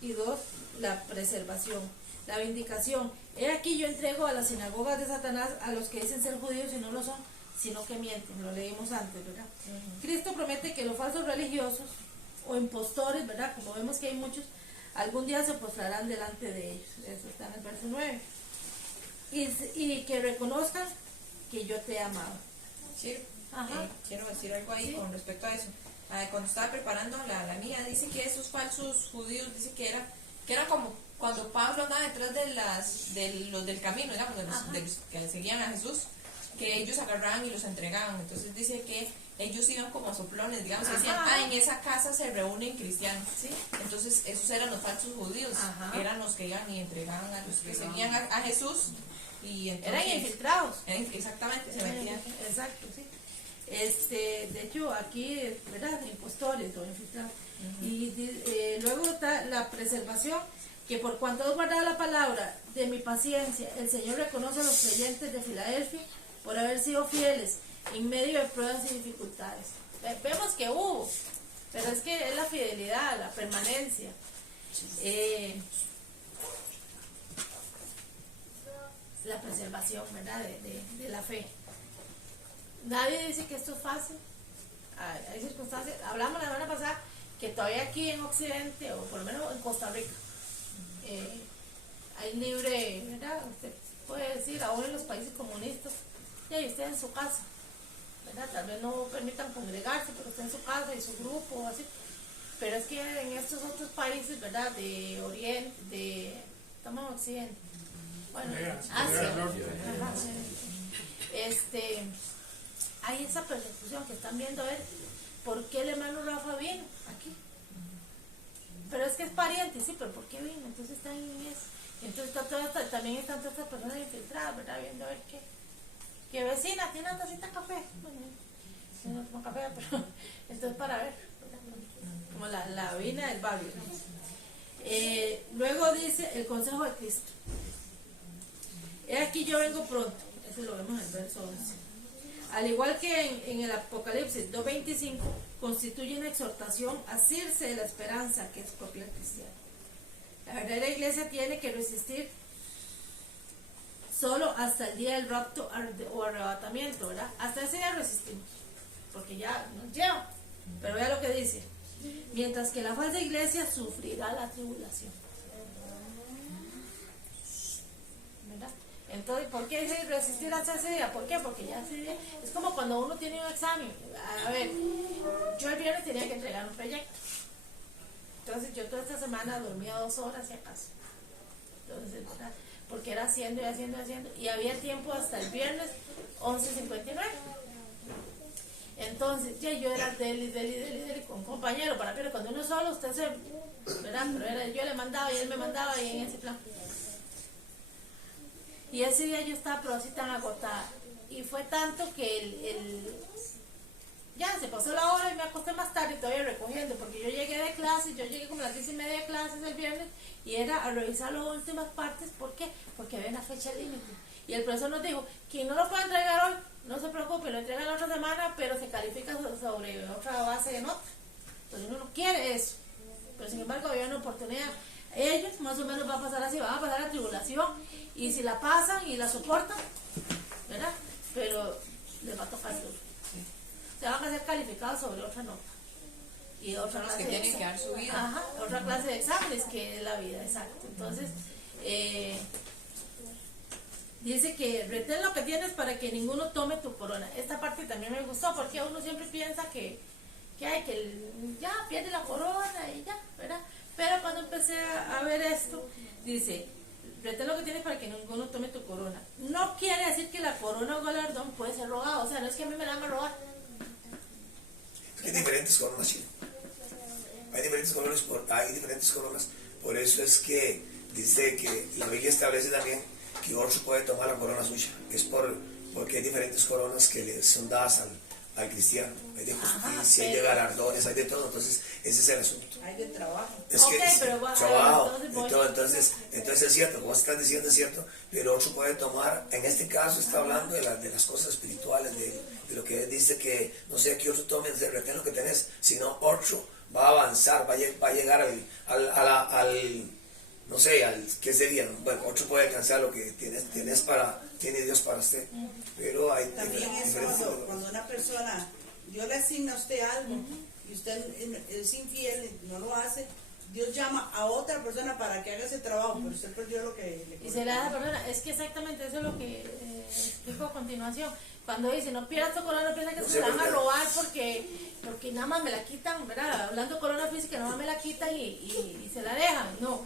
y dos, la preservación. La vindicación, he aquí yo entrego a las sinagogas de Satanás a los que dicen ser judíos y no lo son, sino que mienten. Lo leímos antes, ¿verdad? Cristo promete que los falsos religiosos o impostores, ¿verdad? Como vemos que hay muchos, algún día se postrarán delante de ellos. Eso está en el verso 9. Y que reconozcan que yo te he amado. Sí, quiero decir algo ahí con respecto a eso. Cuando estaba preparando la mía, dice que esos falsos judíos, dice que era como cuando Pablo andaba detrás de los del camino, digamos, de los que seguían a Jesús, que ellos agarraban y los entregaban. Entonces dice que ellos iban como a soplones, digamos, y decían, en esa casa se reúnen cristianos. ¿Sí? Entonces esos eran los falsos judíos, que eran los que iban y entregaban a los que seguían a Jesús, Y Eran entonces, infiltrados. exactamente, se metían. Exacto, sí. De hecho, aquí, ¿verdad? Impostores o infiltrados. Luego está la preservación, que por cuanto has guardado la palabra de mi paciencia, el Señor reconoce a los creyentes de Filadelfia por haber sido fieles en medio de pruebas y dificultades. Vemos que hubo, pero es que es la fidelidad, la permanencia. La preservación, ¿verdad? De la fe. Nadie dice que esto es fácil. Hay circunstancias. Hablamos la semana pasada que todavía aquí en Occidente, o por lo menos en Costa Rica, hay libre, ¿verdad? Usted puede decir, aún en los países comunistas, ya y usted en su casa, ¿verdad? Tal vez no permitan congregarse, pero usted en su casa y su grupo, o así. Pero es que en estos otros países, ¿verdad? De Oriente, estamos en Occidente. Bueno, Asia. Ajá, sí. Hay esa persecución que están viendo a ver por qué el hermano Rafa vino aquí. Pero es que es pariente, sí, pero ¿por qué vino? Entonces están en eso. Entonces también están todas estas personas infiltradas, ¿verdad? Viendo a ver qué vecina tiene una tacita de café. Bueno, yo no tomo café, pero entonces para ver, ¿verdad? Como la vina del barrio, ¿no? Luego dice el consejo de Cristo. He aquí yo vengo pronto. Eso lo vemos en el verso 11. Al igual que en el Apocalipsis 2.25, constituye una exhortación a asirse de la esperanza que es propia del cristiano. La verdadera iglesia tiene que resistir solo hasta el día del rapto o arrebatamiento, ¿verdad? Hasta ese día resistimos, porque ya nos lleva. Pero vea lo que dice. Mientras que la falsa iglesia sufrirá la tribulación. ¿Verdad? Entonces, ¿por qué dice resistir hasta ese día? ¿Por qué? Porque ya ese día es como cuando uno tiene un examen. A ver, yo el viernes tenía que entregar un proyecto. Entonces yo toda esta semana dormía 2 horas si acaso. Entonces, ¿verdad? Porque era haciendo y había tiempo hasta el viernes 11:59. Entonces ya yo era deli con un compañero para ver cuando uno es solo usted se, ¿verdad? Pero yo le mandaba y él me mandaba y en ese plan. Y ese día yo estaba pero así tan agotada. Y fue tanto que ya se pasó la hora y me acosté más tarde todavía recogiendo, porque yo llegué de clases, yo llegué como a las 10:30 de clases el viernes y era a revisar las últimas partes. ¿Por qué? Porque había una fecha límite. Y el profesor nos dijo, quien no lo puede entregar hoy, no se preocupe, lo entrega la otra semana, pero se califica sobre otra base de nota. Entonces uno no quiere eso. Pero sin embargo había una oportunidad. Ellos más o menos va a pasar así, van a pasar la tribulación y si la pasan y la soportan, ¿verdad? Pero les va a tocar duro. Se van a ser calificados sobre otra nota. Y otra clase que tienen que dar su vida. Ajá, otra clase de exámenes que es la vida, exacto. Entonces, dice que retén lo que tienes para que ninguno tome tu corona. Esta parte también me gustó porque uno siempre piensa que ya pierde la corona y ya, ¿verdad? Pero cuando empecé a ver esto, dice, retén lo que tienes para que ninguno tome tu corona. No quiere decir que la corona o galardón puede ser robado, o sea, no es que a mí me la van a robar. Hay diferentes coronas, Chile. Hay diferentes coronas, por eso es que dice que la Biblia establece también que otro puede tomar la corona suya. Es porque hay diferentes coronas que le son dadas al cristiano. Hay de justicia, hay de galardones, hay de todo. Entonces, ese es el asunto. Hay de trabajo. Es que trabajo, entonces es cierto, como estás diciendo es cierto, pero otro puede tomar, en este caso está hablando de las cosas espirituales, de lo que dice que, no sé, que otro tome, retén lo que tenés, sino otro va a avanzar, va a llegar no sé, ¿qué sería? Bueno, otro puede alcanzar lo que tiene Dios para usted, pero hay también es cuando una persona, Dios le asigna a usted algo y usted es infiel, no lo hace, Dios llama a otra persona para que haga ese trabajo, pero usted perdió lo que le corresponde. Y se le da a la persona, es que exactamente eso es lo que explico a continuación. Cuando dice, no pierdas tu corona, piensa que se la van a robar porque nada más me la quitan, ¿verdad? Hablando de corona física, nada más me la quitan y se la dejan. No,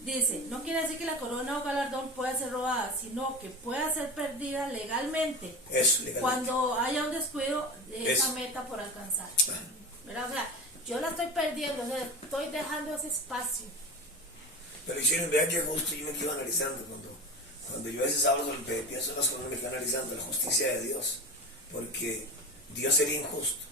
dice, no quiere decir que la corona o galardón pueda ser robada, sino que pueda ser perdida legalmente. Eso, legalmente. Cuando haya un descuido de esa meta por alcanzar. ¿Verdad? O sea, yo la estoy perdiendo, o sea, estoy dejando ese espacio. Pero hicieron, vean que justo yo me iba analizando Cuando yo a veces hablo sobre el pienso en las cosas que estoy analizando, la justicia de Dios, porque Dios sería injusto.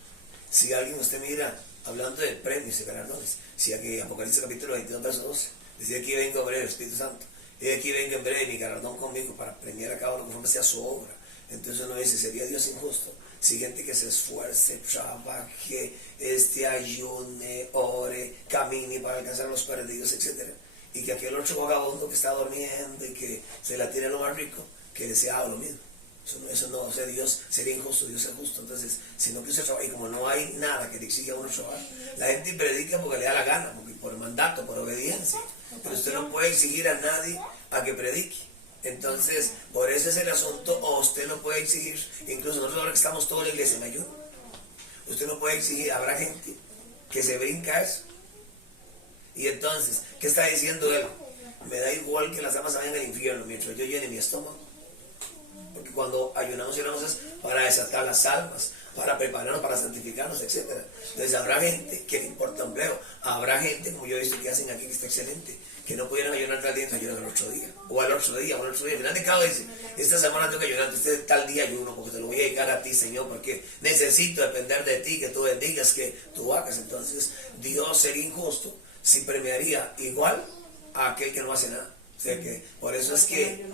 Si alguien usted mira, hablando de premios y galardones, si aquí Apocalipsis capítulo 22, verso 12, decía aquí vengo en breve el Espíritu Santo, y aquí vengo en breve mi galardón conmigo para premiar a cada uno conforme sea su obra. Entonces uno dice, ¿sería Dios injusto? Si gente que se esfuerce, trabaje, ayune, ore, camine para alcanzar a los perdidos, etc. Y que aquel otro vagabundo que está durmiendo y que se la tiene lo más rico, que deseaba lo mismo. Eso no, o sea, Dios sería injusto, Dios es justo. Entonces, si no quiso trabajar, y como no hay nada que le exija a uno trabajar, la gente predica porque le da la gana, porque por mandato, por obediencia. Pero usted no puede exigir a nadie a que predique. Entonces, por eso es el asunto, o usted no puede exigir, incluso nosotros ahora que estamos toda la iglesia en ayuno, usted no puede exigir, habrá gente que se brinca eso. Y entonces, ¿qué está diciendo él? Me da igual que las almas vayan al infierno mientras yo llene mi estómago. Porque cuando ayunamos y oramos es para desatar las almas, para prepararnos, para santificarnos, etc. Entonces habrá gente que le importa empleo, habrá gente, como yo he visto que hacen aquí, que está excelente, que no pudieran ayunar tal día, entonces ayunan al otro día, o al otro día, o al otro día. Al final de cada dice, esta semana tengo que ayunar, este tal día ayuno, porque te lo voy a dedicar a ti, Señor, porque necesito depender de ti, que tú bendigas, que tú hagas. Entonces Dios sería injusto si premiaría igual a aquel que no hace nada. O sea que, por eso es que...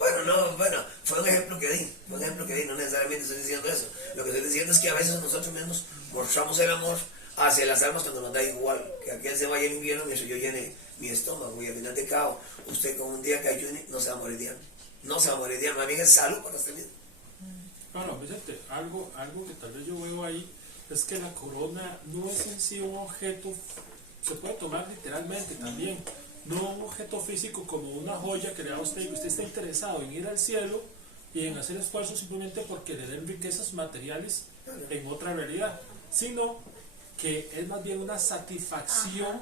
Bueno, fue un ejemplo que di, no necesariamente estoy diciendo eso. Lo que estoy diciendo es que a veces nosotros mismos mostramos el amor hacia las almas cuando nos da igual que aquel se vaya al invierno mientras yo llene mi estómago. Y al final de cabo, usted con un día que ayune no se va a morir de hambre. No se va a morir de hambre, más bien es salud para usted mismo. Bueno, fíjate, algo que tal vez yo veo ahí es que la corona no es en sí un objeto, se puede tomar literalmente también, no un objeto físico como una joya que le da a usted y usted está interesado en ir al cielo y en hacer esfuerzos simplemente porque le den riquezas materiales en otra realidad, sino que es más bien una satisfacción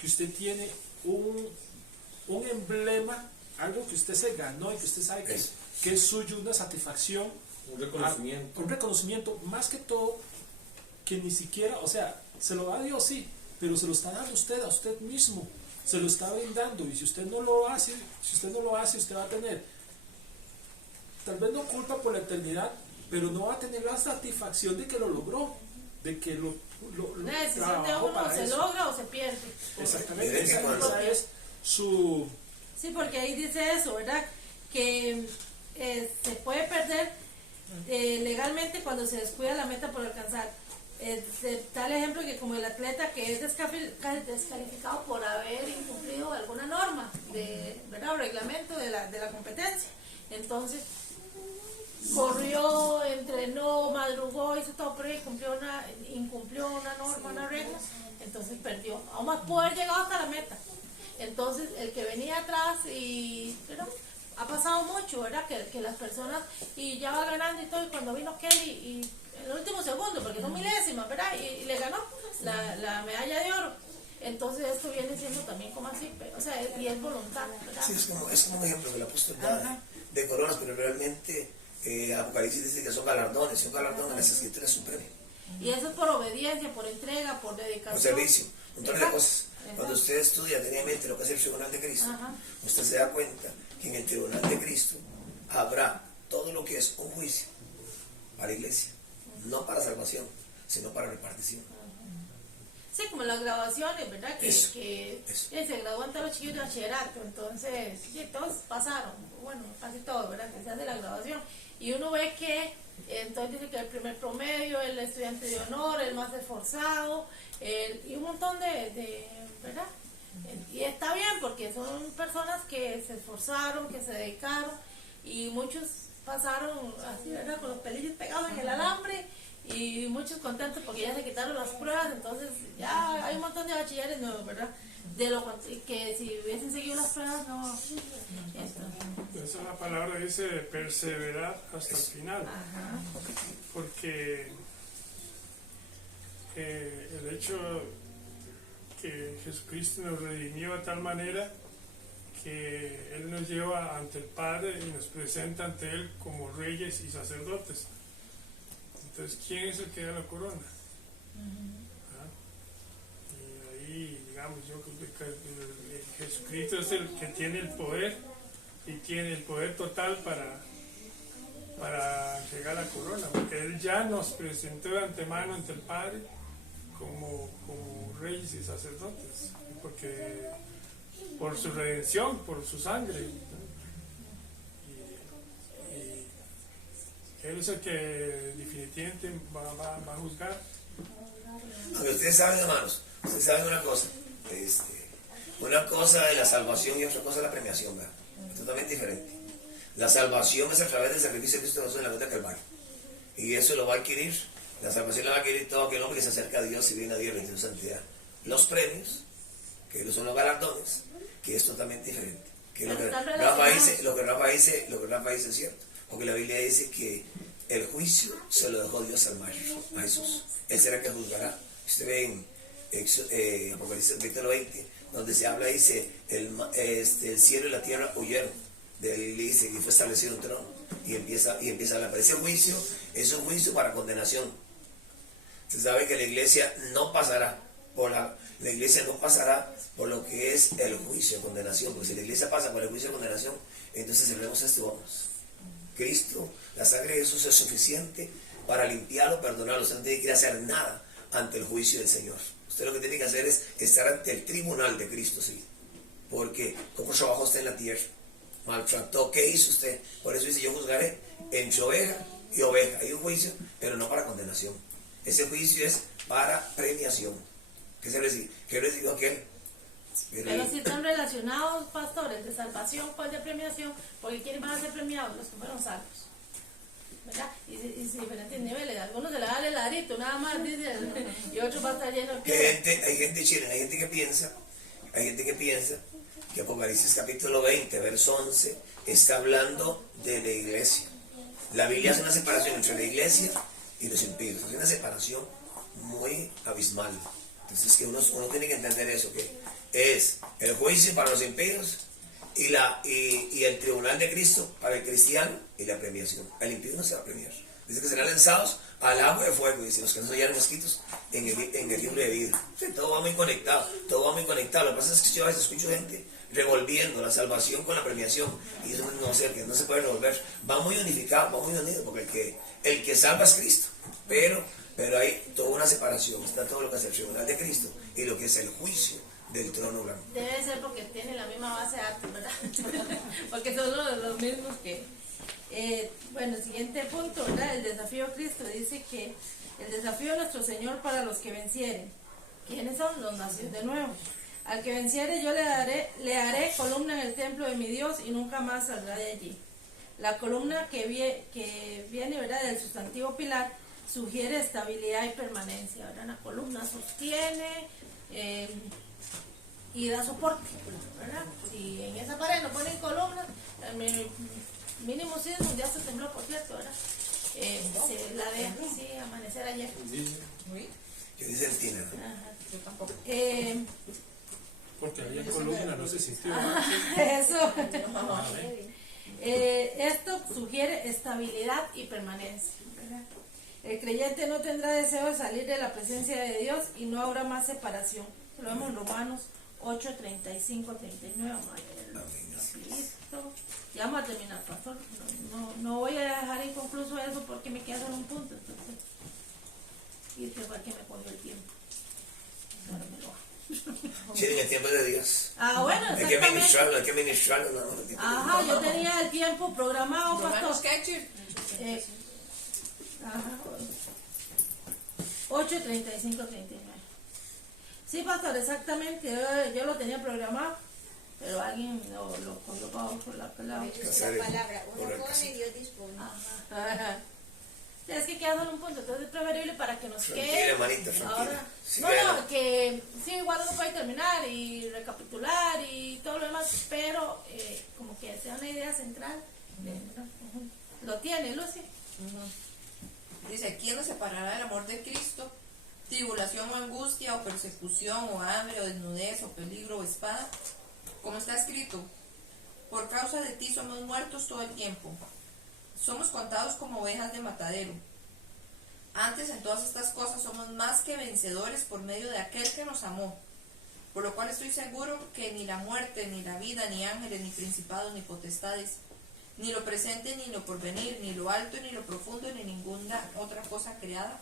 que usted tiene un emblema, algo que usted se ganó y que usted sabe que es suyo, una satisfacción, un reconocimiento, más que todo, que ni siquiera, o sea, se lo da a Dios, sí, pero se lo está dando usted a usted mismo, se lo está brindando. Y si usted no lo hace, usted va a tener, tal vez no culpa por la eternidad, pero no va a tener la satisfacción de que lo logró, de que lo trabajó para se eso. logra o se pierde. Exactamente, esa es su... Sí, porque ahí dice eso, ¿verdad? Que se puede perder legalmente cuando se descuida la meta por alcanzar. Tal ejemplo que como el atleta que es descalificado por haber incumplido alguna norma ¿verdad? O reglamento de la competencia. Entonces corrió, entrenó, madrugó, hizo todo, pero incumplió una norma, una regla, entonces perdió. Aún más pudo haber llegado hasta la meta. Entonces el que venía atrás ¿verdad? Ha pasado mucho, ¿verdad? Que las personas y ya va ganando y todo, y cuando vino Kelly y en el último segundo, porque son milésimas, ¿verdad? Y le ganó la medalla de oro. Entonces esto viene siendo también como así, o sea, y es voluntad, ¿verdad? Sí, es como un ejemplo que el apóstol da de coronas, pero realmente Apocalipsis dice que son galardones, y un galardón en las escrituras es un premio. Y eso es por obediencia, por entrega, por dedicación. Por servicio, un montón de cosas. Cuando usted estudia detenidamente lo que es el tribunal de Cristo, usted se da cuenta que en el tribunal de Cristo habrá todo lo que es un juicio para la iglesia, no para salvación, sino para repartición. Sí, como las graduaciones, ¿verdad? Que Eso. Se gradúan todos los chicos de bachillerato, entonces, sí, todos pasaron, bueno, casi todos, ¿verdad? Que se hace la graduación. Y uno ve que, entonces dice que el primer promedio, el estudiante de honor, el más esforzado, y un montón de ¿verdad? Y está bien, porque son personas que se esforzaron, que se dedicaron, y muchos pasaron así, ¿verdad? Con los pelillos pegados en el alambre, y muchos contentos porque ya se quitaron las pruebas. Entonces ya hay un montón de bachilleres nuevos, ¿verdad? De lo que si hubiesen seguido las pruebas no. Esa la palabra dice perseverar hasta el final. Porque el hecho que Jesucristo nos redimió de tal manera que Él nos lleva ante el Padre y nos presenta ante Él como reyes y sacerdotes. Entonces, ¿quién es el que da la corona? Y ahí, digamos, yo creo que Jesucristo es el que tiene el poder y tiene el poder total para llegar a la corona, porque Él ya nos presentó de antemano ante el Padre como reyes y sacerdotes, porque por su redención, por su sangre, y Él es el que definitivamente va a juzgar. Aunque ustedes saben, hermanos, ustedes saben una cosa es la salvación y otra cosa es la premiación, ¿verdad? Es totalmente diferente. La salvación es a través del sacrificio de Cristo Jesús en la cruz del Calvario. Y eso lo va a adquirir, la salvación la va a adquirir todo aquel hombre que se acerca a Dios y viene a Dios en su santidad. Los premios, que son los galardones, que es totalmente diferente. Que lo que Rafa dice es cierto. Porque la Biblia dice que el juicio se lo dejó Dios al Maestro, a Jesús. Él será el que juzgará. Usted ve en Apocalipsis 20, donde se habla, dice, el cielo y la tierra huyeron. De él dice que fue establecido un trono. Y empieza a hablar. Pero ese juicio es un juicio para condenación. Usted sabe que la iglesia no pasará por lo que es el juicio de condenación. Porque si la iglesia pasa por el juicio de condenación, entonces celebremos esto, vamos. Cristo, la sangre de Jesús es suficiente para limpiarlo, perdonarlo. Usted no tiene que ir a hacer nada ante el juicio del Señor. Usted lo que tiene que hacer es estar ante el tribunal de Cristo, sí. Porque ¿cómo trabajó usted en la tierra? Maltrató, ¿qué hizo usted? Por eso dice, yo juzgaré entre oveja y oveja. Hay un juicio, pero no para condenación. Ese juicio es para premiación. ¿Qué recibió aquel? Pero si están relacionados, pastores, de salvación con de premiación, porque ¿quiénes van a ser premiados? Los que fueron salvos, ¿verdad? Y diferentes niveles, algunos se le da el heladito, nada más, dice, y otros van a estar llenos de piedra. Hay gente que piensa que Apocalipsis capítulo 20, verso 11, está hablando de la iglesia. La Biblia hace una separación entre la iglesia y los impíos, hace una separación muy abismal. Entonces que uno tiene que entender eso, que es el juicio para los impíos y el tribunal de Cristo para el cristiano y la premiación. El impío no se va a premiar. Dice que serán lanzados al agua de fuego, dice, los que no se hayan escritos en el libro de vida. Sí, todo va muy conectado. Lo que pasa es que yo a veces escucho gente revolviendo la salvación con la premiación, y eso no se puede revolver. Va muy unificado, va muy unido, porque el que salva es Cristo, pero hay toda una separación. Está todo lo que es el tribunal de Cristo y lo que es el juicio del trono blanco. Debe ser porque tiene la misma base de arte, ¿verdad? Porque son los mismos que... bueno, el siguiente punto, ¿verdad? El desafío a Cristo dice que el desafío de nuestro Señor para los que vencieren. ¿Quiénes son? Los nacidos de nuevo. Al que venciere yo le haré columna en el templo de mi Dios y nunca más saldrá de allí. La columna que viene, ¿verdad?, del sustantivo pilar, sugiere estabilidad y permanencia, ¿verdad? La columna sostiene y da soporte, ¿verdad? Si en esa pared no ponen columnas, mínimo sismo, ya se tembló, por cierto, ¿verdad? Se la ve, sí, amanecer ayer. Yo dice el Tina. Yo tampoco. Porque había columna, no se sintió. Eso. Esto sugiere estabilidad y permanencia, ¿verdad? El creyente no tendrá deseo de salir de la presencia de Dios y no habrá más separación. Lo vemos en Romanos 8, 35, 39. Listo. Ya vamos a terminar, pastor. No voy a dejar inconcluso eso porque me queda solo un punto. Entonces, y este fue el que me cogió el tiempo. Ahora me lo hago. Sí, en el tiempo de Dios. Bueno, hay que ministrarlo. No, ajá, yo tenía el tiempo programado, Romanos, pastor. ¿qué? 8, 35, 39. Sí, pastor, exactamente. Yo lo tenía programado, pero alguien lo cogió por la palabra. La palabra, uno pone y Dios dispone. Ajá. Es que queda solo un punto, entonces es preferible para que nos quede. Hermanita, Ahora, sí, no, que sí, igual uno puede terminar y recapitular y todo lo demás, pero como que sea una idea central. Lo tiene, Lucy. Dice, ¿quién nos separará del amor de Cristo? Tribulación o angustia, o persecución, o hambre, o desnudez, o peligro, o espada. Como está escrito, por causa de ti somos muertos todo el tiempo. Somos contados como ovejas de matadero. Antes, en todas estas cosas, somos más que vencedores por medio de aquel que nos amó. Por lo cual estoy seguro que ni la muerte, ni la vida, ni ángeles, ni principados, ni potestades, ni lo presente, ni lo porvenir, ni lo alto, ni lo profundo, ni ninguna otra cosa creada,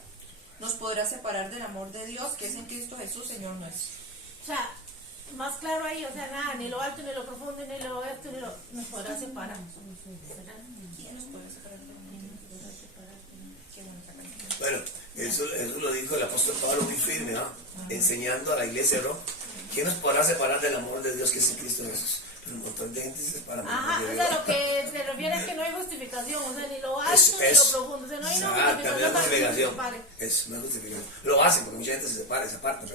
nos podrá separar del amor de Dios, que es en Cristo Jesús, Señor nuestro. O sea, más claro ahí, o sea, nada, ni lo alto, ni lo profundo, ni lo esto, ni lo... nos podrá separar. ¿Verdad? ¿Quién nos podrá separar del amor de Dios? Qué bonita canción. Bueno, eso lo dijo el apóstol Pablo muy firme, ¿no? Enseñando a la iglesia, ¿no? ¿Quién nos podrá separar del amor de Dios que es en Cristo Jesús? Pero un montón de gente se separa. Ajá, o sea, lo que se refiere es que no hay justificación, o sea, ni lo alto ni lo profundo, o sea, no hay una justificación para que se separe. Eso, no hay justificación. Lo hacen porque mucha gente se separa, se aparta,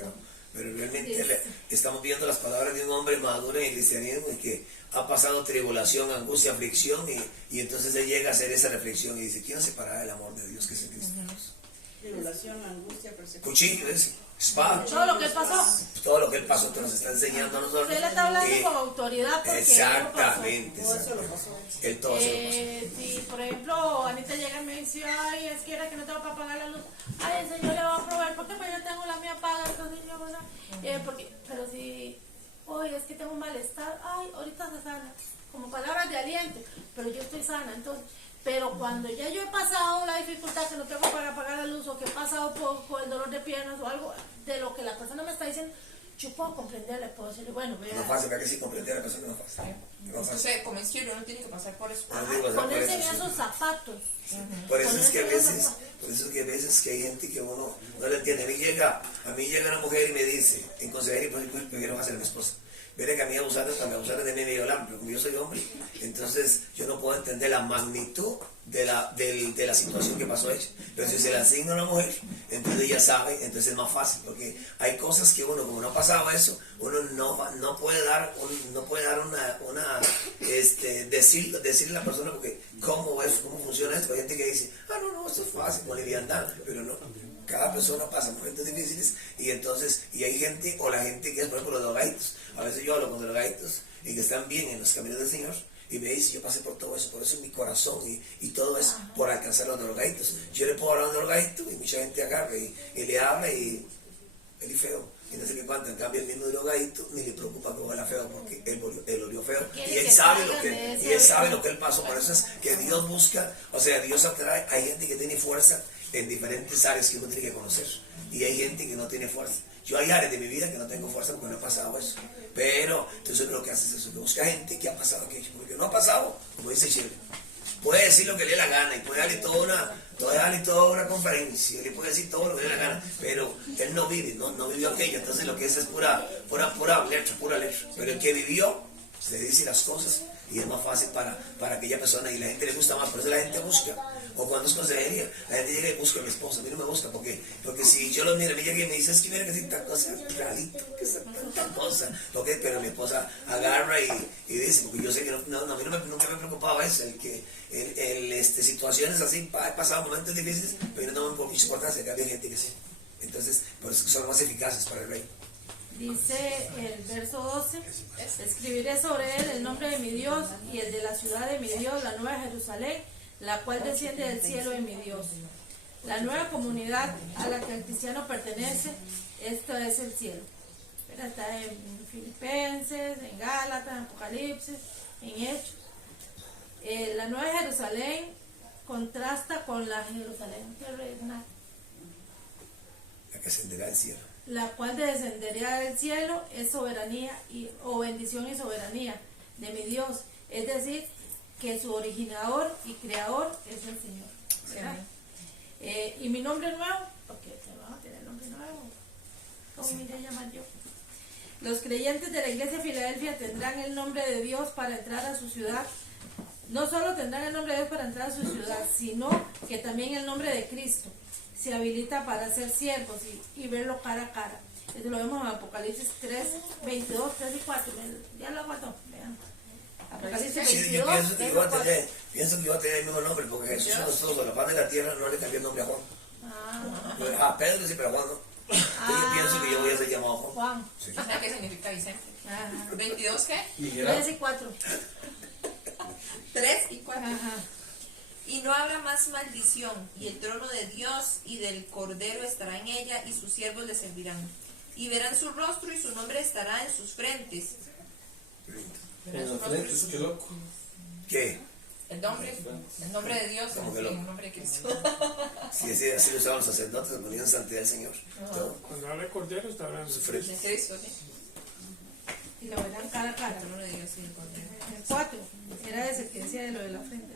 pero realmente estamos viendo las palabras de un hombre maduro en el cristianismo y que ha pasado tribulación, angustia, aflicción y entonces él llega a hacer esa reflexión y dice, ¿quién nos separará del amor de Dios que es en Cristo Jesús? Tribulación, angustia, persecución. Cuchillo, espada. Todo lo que pasó. Todo lo que él pasó te nos está enseñando a nosotros. Usted le está hablando con autoridad porque exactamente. Todo eso lo pasó. Él todo se lo pasó. Si, por ejemplo, Anita llega y me dice, ay, es que era que no tengo para pagar la luz. Ay, el Señor le va a proveer, porque pues yo tengo la mía paga, entonces yo, ¿verdad? Pero si, oye, es que tengo un malestar, ay, ahorita se sana. Como palabras de aliento, pero yo estoy sana, entonces... Pero cuando ya yo he pasado la dificultad que no tengo para pagar la luz o que he pasado por el dolor de piernas o algo de lo que la persona me está diciendo, yo puedo comprenderle, puedo decirle, bueno, vea. No fácil, ¿verdad que sí comprender a la persona? No fácil. No fácil. Entonces, como izquierdo, uno tiene que pasar por eso. Ponerse en esos zapatos. Por eso es que a veces que hay gente que uno no le entiende. A mí llega una mujer y me dice, en consejería, pues prefiero hacer a mi esposa. Mire que a mí abusaron de mí me violan, pero como yo soy hombre, entonces yo no puedo entender la magnitud de la situación que pasó ella. Pero si se le asigna a una mujer, entonces ella sabe, entonces es más fácil, porque hay cosas que uno, como no ha pasado eso, uno no puede dar decirle a la persona porque cómo funciona esto. Hay gente que dice, no, esto es fácil, con liviandad, pero no. Cada persona pasa momentos difíciles y entonces, y hay gente, o la gente que es, por ejemplo, los drogaditos. A veces yo hablo con drogaditos y que están bien en los caminos del Señor y me dice, yo pasé por todo eso, por eso en mi corazón y todo es por alcanzar a los drogaditos. Yo le puedo hablar a un drogadito y mucha gente agarra y le habla y él es feo. Y no sé qué cuánto, en cambio el mismo drogadito ni le preocupa que huela feo porque él olió feo y él sabe lo que él pasó. Por eso es que Dios busca, o sea, Dios atrae, hay gente que tiene fuerza en diferentes áreas que uno tiene que conocer y hay gente que no tiene fuerza. Yo hay áreas de mi vida que no tengo fuerza porque no he pasado eso, pero entonces lo que hace es eso, que busca gente que ha pasado aquello, porque no ha pasado, como dice Chile, puede decir lo que le dé la gana y puede darle toda una conferencia, le puede decir todo lo que le dé la gana, pero él no vive, no vivió aquello, entonces lo que es pura letra, pero el que vivió se dice las cosas y es más fácil para aquella persona y la gente le gusta más, por eso la gente busca. O cuando es consejería, la gente llega y busca a mi esposa, a mí no me busca, porque si yo lo miro, me llega y me dice, es que mira que si tal cosa, realito, que es tal cosa, pero mi esposa agarra y dice, porque yo sé que a mí nunca me preocupaba eso, situaciones así, he pasado momentos difíciles, pero yo no tomo por mucha importancia, que había gente que sí. Entonces, por eso son más eficaces para el rey. Dice el verso 12, escribiré sobre él el nombre de mi Dios y el de la ciudad de mi Dios, la nueva Jerusalén, la cual desciende del cielo de mi Dios. La nueva comunidad a la que el cristiano pertenece, esto es el cielo. Está en Filipenses, en Gálatas, en Apocalipsis, en Hechos. La nueva Jerusalén contrasta con la Jerusalén terrenal, la que ascenderá al cielo. La cual descendería del cielo es soberanía o bendición y soberanía de mi Dios. Es decir, que su originador y creador es el Señor. Y mi nombre nuevo, porque vamos a tener nombre nuevo, ¿cómo me iré a llamar yo? Los creyentes de la iglesia de Filadelfia tendrán el nombre de Dios para entrar a su ciudad. No solo tendrán el nombre de Dios para entrar a su ciudad, sino que también el nombre de Cristo se habilita para ser siervos y verlo cara a cara. Esto lo vemos en Apocalipsis 3, 22, 3 y 4. Ya lo aguantó, vean. Apocalipsis 22, yo pienso que iba a tener el mismo nombre, porque Jesús es nosotros, la paz de la tierra, no le cambió el nombre a Juan. A Pedro sí, pero a Juan no. Yo pienso que yo voy a ser llamado Juan. Sí. ¿Sabes qué significa Vicente? ¿22 qué? 3 y 4. 3 y 4. Ajá. Y no habrá más maldición, y el trono de Dios y del Cordero estará en ella, y sus siervos le servirán. y verán su rostro y su nombre estará en sus frentes. Verán En su los rostro y frentes, su- qué loco. ¿Qué? el nombre de Dios, ¿Cómo que en loco? el nombre de Cristo. Si así lo usaban los sacerdotes, lo ponían en santidad del Señor. Todo. Cuando habla de Cordero está hablando Su de frente. De Cristo, ¿sí? Y lo verán cara a cara. El nombre de Dios y el Cordero. El 4 era ese que decía de lo de la frente.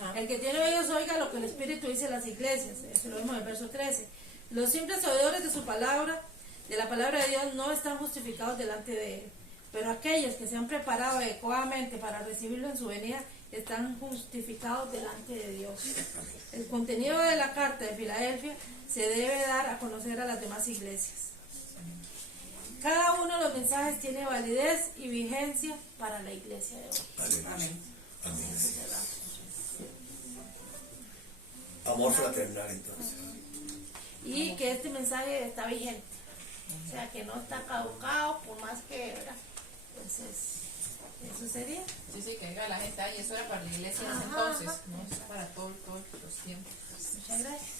Ajá. El que tiene oídos oiga lo que el Espíritu dice a las iglesias. Eso lo vemos en el verso 13. Los simples oidores de su palabra, de la palabra de Dios, no están justificados delante de él. Pero aquellos que se han preparado adecuadamente para recibirlo en su venida, están justificados delante de Dios. El contenido de la carta de Filadelfia se debe dar a conocer a las demás iglesias. Cada uno de los mensajes tiene validez y vigencia para la iglesia de hoy. Aleluya. Amén. Amén. Amor fraternal, entonces. Y que este mensaje está vigente. O sea, que no está caducado, por más que, ¿verdad? Entonces, eso sería. Sí, sí, que diga la gente, ay, eso era para la iglesia de ese Ajá, entonces. ajá. No, es para todos los tiempos. Muchas gracias.